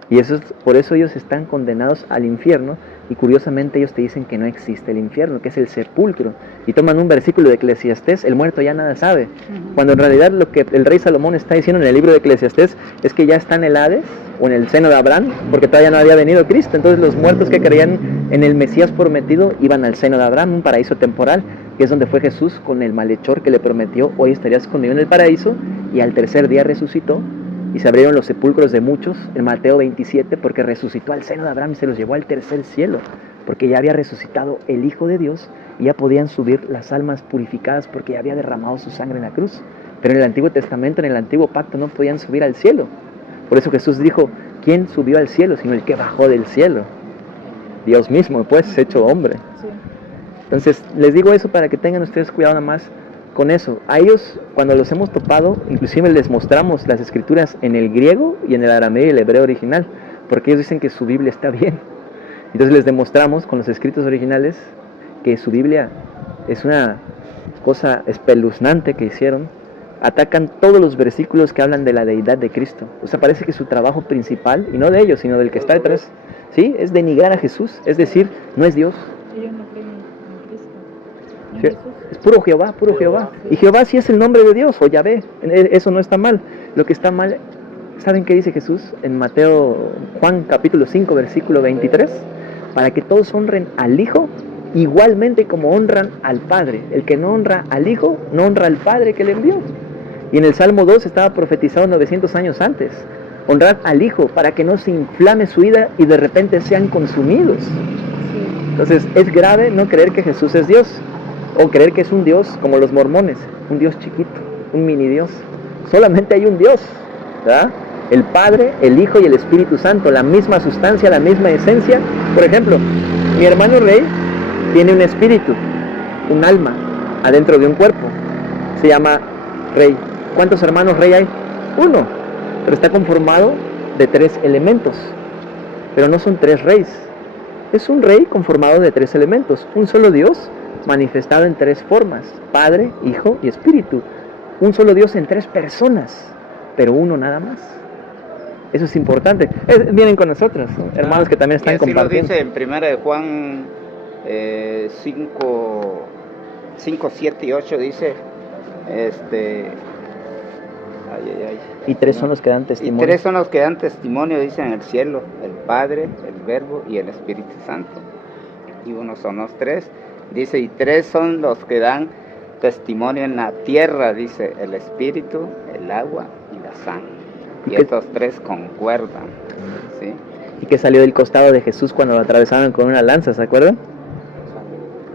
Y por eso ellos están condenados al infierno. Y curiosamente ellos te dicen que no existe el infierno, que es el sepulcro. Y toman un versículo de Eclesiastés, el muerto ya nada sabe. Ujú. Cuando en realidad lo que el rey Salomón está diciendo en el libro de Eclesiastés es que ya está en el Hades o en el seno de Abraham, porque todavía no había venido Cristo. Entonces los muertos que creían en el Mesías prometido iban al seno de Abraham, un paraíso temporal, que es donde fue Jesús con el malhechor que le prometió, hoy estarías conmigo en el paraíso, y al tercer día resucitó. Y se abrieron los sepulcros de muchos en Mateo 27 porque resucitó al seno de Abraham y se los llevó al tercer cielo, porque ya había resucitado el Hijo de Dios y ya podían subir las almas purificadas porque ya había derramado su sangre en la cruz. Pero en el Antiguo Testamento, en el Antiguo Pacto, no podían subir al cielo. Por eso Jesús dijo, ¿quién subió al cielo sino el que bajó del cielo? Dios mismo, pues, hecho hombre. Sí. Entonces, les digo eso para que tengan ustedes cuidado nada más con eso. A ellos, cuando los hemos topado, inclusive les mostramos las escrituras en el griego y en el arameo y el hebreo original, porque ellos dicen que su Biblia está bien. Entonces les demostramos con los escritos originales que su Biblia es una cosa espeluznante que hicieron. atacan todos los versículos que hablan de la deidad de Cristo. O sea, parece que su trabajo principal, y no de ellos, sino del que está detrás, ¿sí? Es denigrar a Jesús, es decir, no es Dios. Ellos no creen en Cristo. En Sí, Jesús. es puro Jehová, puro Jehová. Y Jehová sí es el nombre de Dios, o Yahvé. Eso no está mal. Lo que está mal, ¿saben qué dice Jesús en Juan capítulo 5, versículo 23? Para que todos honren al Hijo igualmente como honran al Padre. El que no honra al Hijo, no honra al Padre que le envió. Y en el Salmo 2 estaba profetizado 900 años antes. Honrar al Hijo para que no se inflame su ira y de repente sean consumidos. Sí. Entonces es grave no creer que Jesús es Dios, o creer que es un Dios como los mormones, un Dios chiquito, un mini Dios. Solamente hay un Dios, ¿verdad? El Padre, el Hijo y el Espíritu Santo, la misma sustancia, la misma esencia. Por ejemplo, mi hermano Rey tiene un espíritu, un alma, adentro de un cuerpo. Se llama Rey. ¿Cuántos hermanos Rey hay? Uno, pero está conformado de 3 elementos. Pero no son 3 reyes. Es un rey conformado de 3 elementos. Un solo Dios manifestado en 3 formas: Padre, Hijo y Espíritu. Un solo Dios en 3 personas, pero uno nada más. Eso es importante. Vienen con nosotros, ¿no? Hermanos que también están y así compartiendo. lo dice en 1 de Juan 5, 7 y 8 dice, Y 3 son los que dan y testimonio. 3 son los que dan testimonio, dice, en el cielo: el Padre, el Verbo y el Espíritu Santo. Y uno son los 3, dice, y 3 son los que dan testimonio en la tierra, dice, el Espíritu, el agua y la sangre. Y estos 3 concuerdan, ¿sí? Y que salió del costado de Jesús cuando lo atravesaron con una lanza, ¿se acuerdan?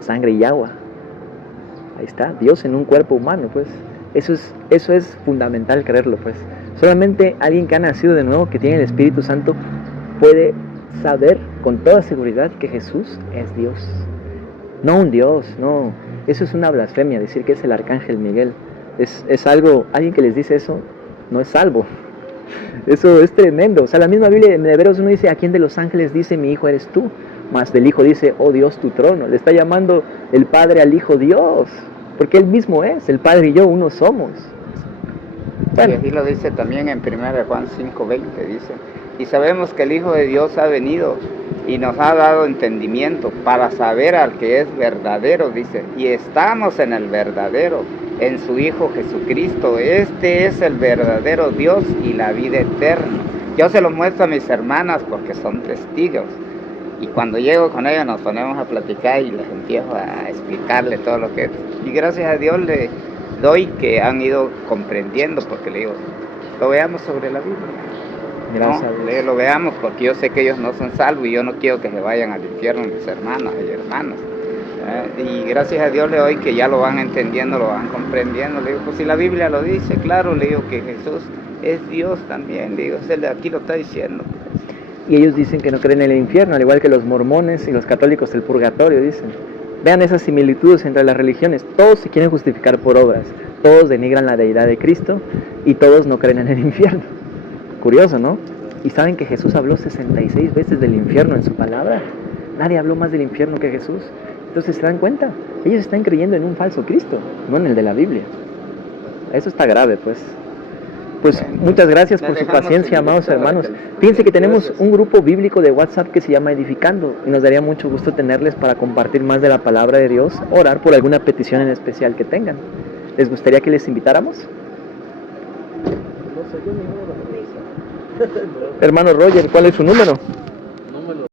Sangre y agua. Ahí está, Dios en un cuerpo humano, pues. Eso es fundamental creerlo, pues. Solamente alguien que ha nacido de nuevo, que tiene el Espíritu Santo, puede saber con toda seguridad que Jesús es Dios. No un Dios, no. Eso es una blasfemia, decir que es el arcángel Miguel. Es algo, alguien que les dice eso, no es salvo. Eso es tremendo. O sea, la misma Biblia en Hebreos 1 dice: ¿a quién de los ángeles dice mi hijo eres tú? Más del Hijo dice: oh Dios, tu trono. Le está llamando el Padre al Hijo Dios, porque Él mismo es, el Padre y yo uno somos. Bueno. Y aquí lo dice también en 1 de Juan 5:20, dice, y sabemos que el Hijo de Dios ha venido y nos ha dado entendimiento para saber al que es verdadero, dice, y estamos en el verdadero, en su Hijo Jesucristo. Este es el verdadero Dios y la vida eterna. Yo se lo muestro a mis hermanas porque son testigos. Y cuando llego con ellos nos ponemos a platicar y les empiezo a explicarle todo lo que es. Y gracias a Dios le doy que han ido comprendiendo, porque le digo, lo veamos sobre la Biblia. Gracias No, a Dios. lo veamos, porque yo sé que ellos no son salvos y yo no quiero que se vayan al infierno mis hermanas y hermanos. Y gracias a Dios le doy que ya lo van entendiendo, lo van comprendiendo. Le digo, pues si la Biblia lo dice, claro, le digo que Jesús es Dios también. Le digo, él aquí lo está diciendo. Y ellos dicen que no creen en el infierno, al igual que los mormones y los católicos el purgatorio, dicen. Vean esas similitudes entre las religiones. Todos se quieren justificar por obras, todos denigran la deidad de Cristo y todos no creen en el infierno. Curioso, ¿no? Y saben que Jesús habló 66 veces del infierno en su palabra. Nadie habló más del infierno que Jesús. Entonces, ¿se dan cuenta? Ellos están creyendo en un falso Cristo, no en el de la Biblia. Eso está grave, pues. Pues muchas gracias por su paciencia, amados hermanos. Fíjense que tenemos un grupo bíblico de WhatsApp que se llama Edificando, y nos daría mucho gusto tenerles para compartir más de la palabra de Dios, orar por alguna petición en especial que tengan. ¿Les gustaría que les invitáramos? No sé, yo mi número. Hermano Roger, ¿cuál es su número?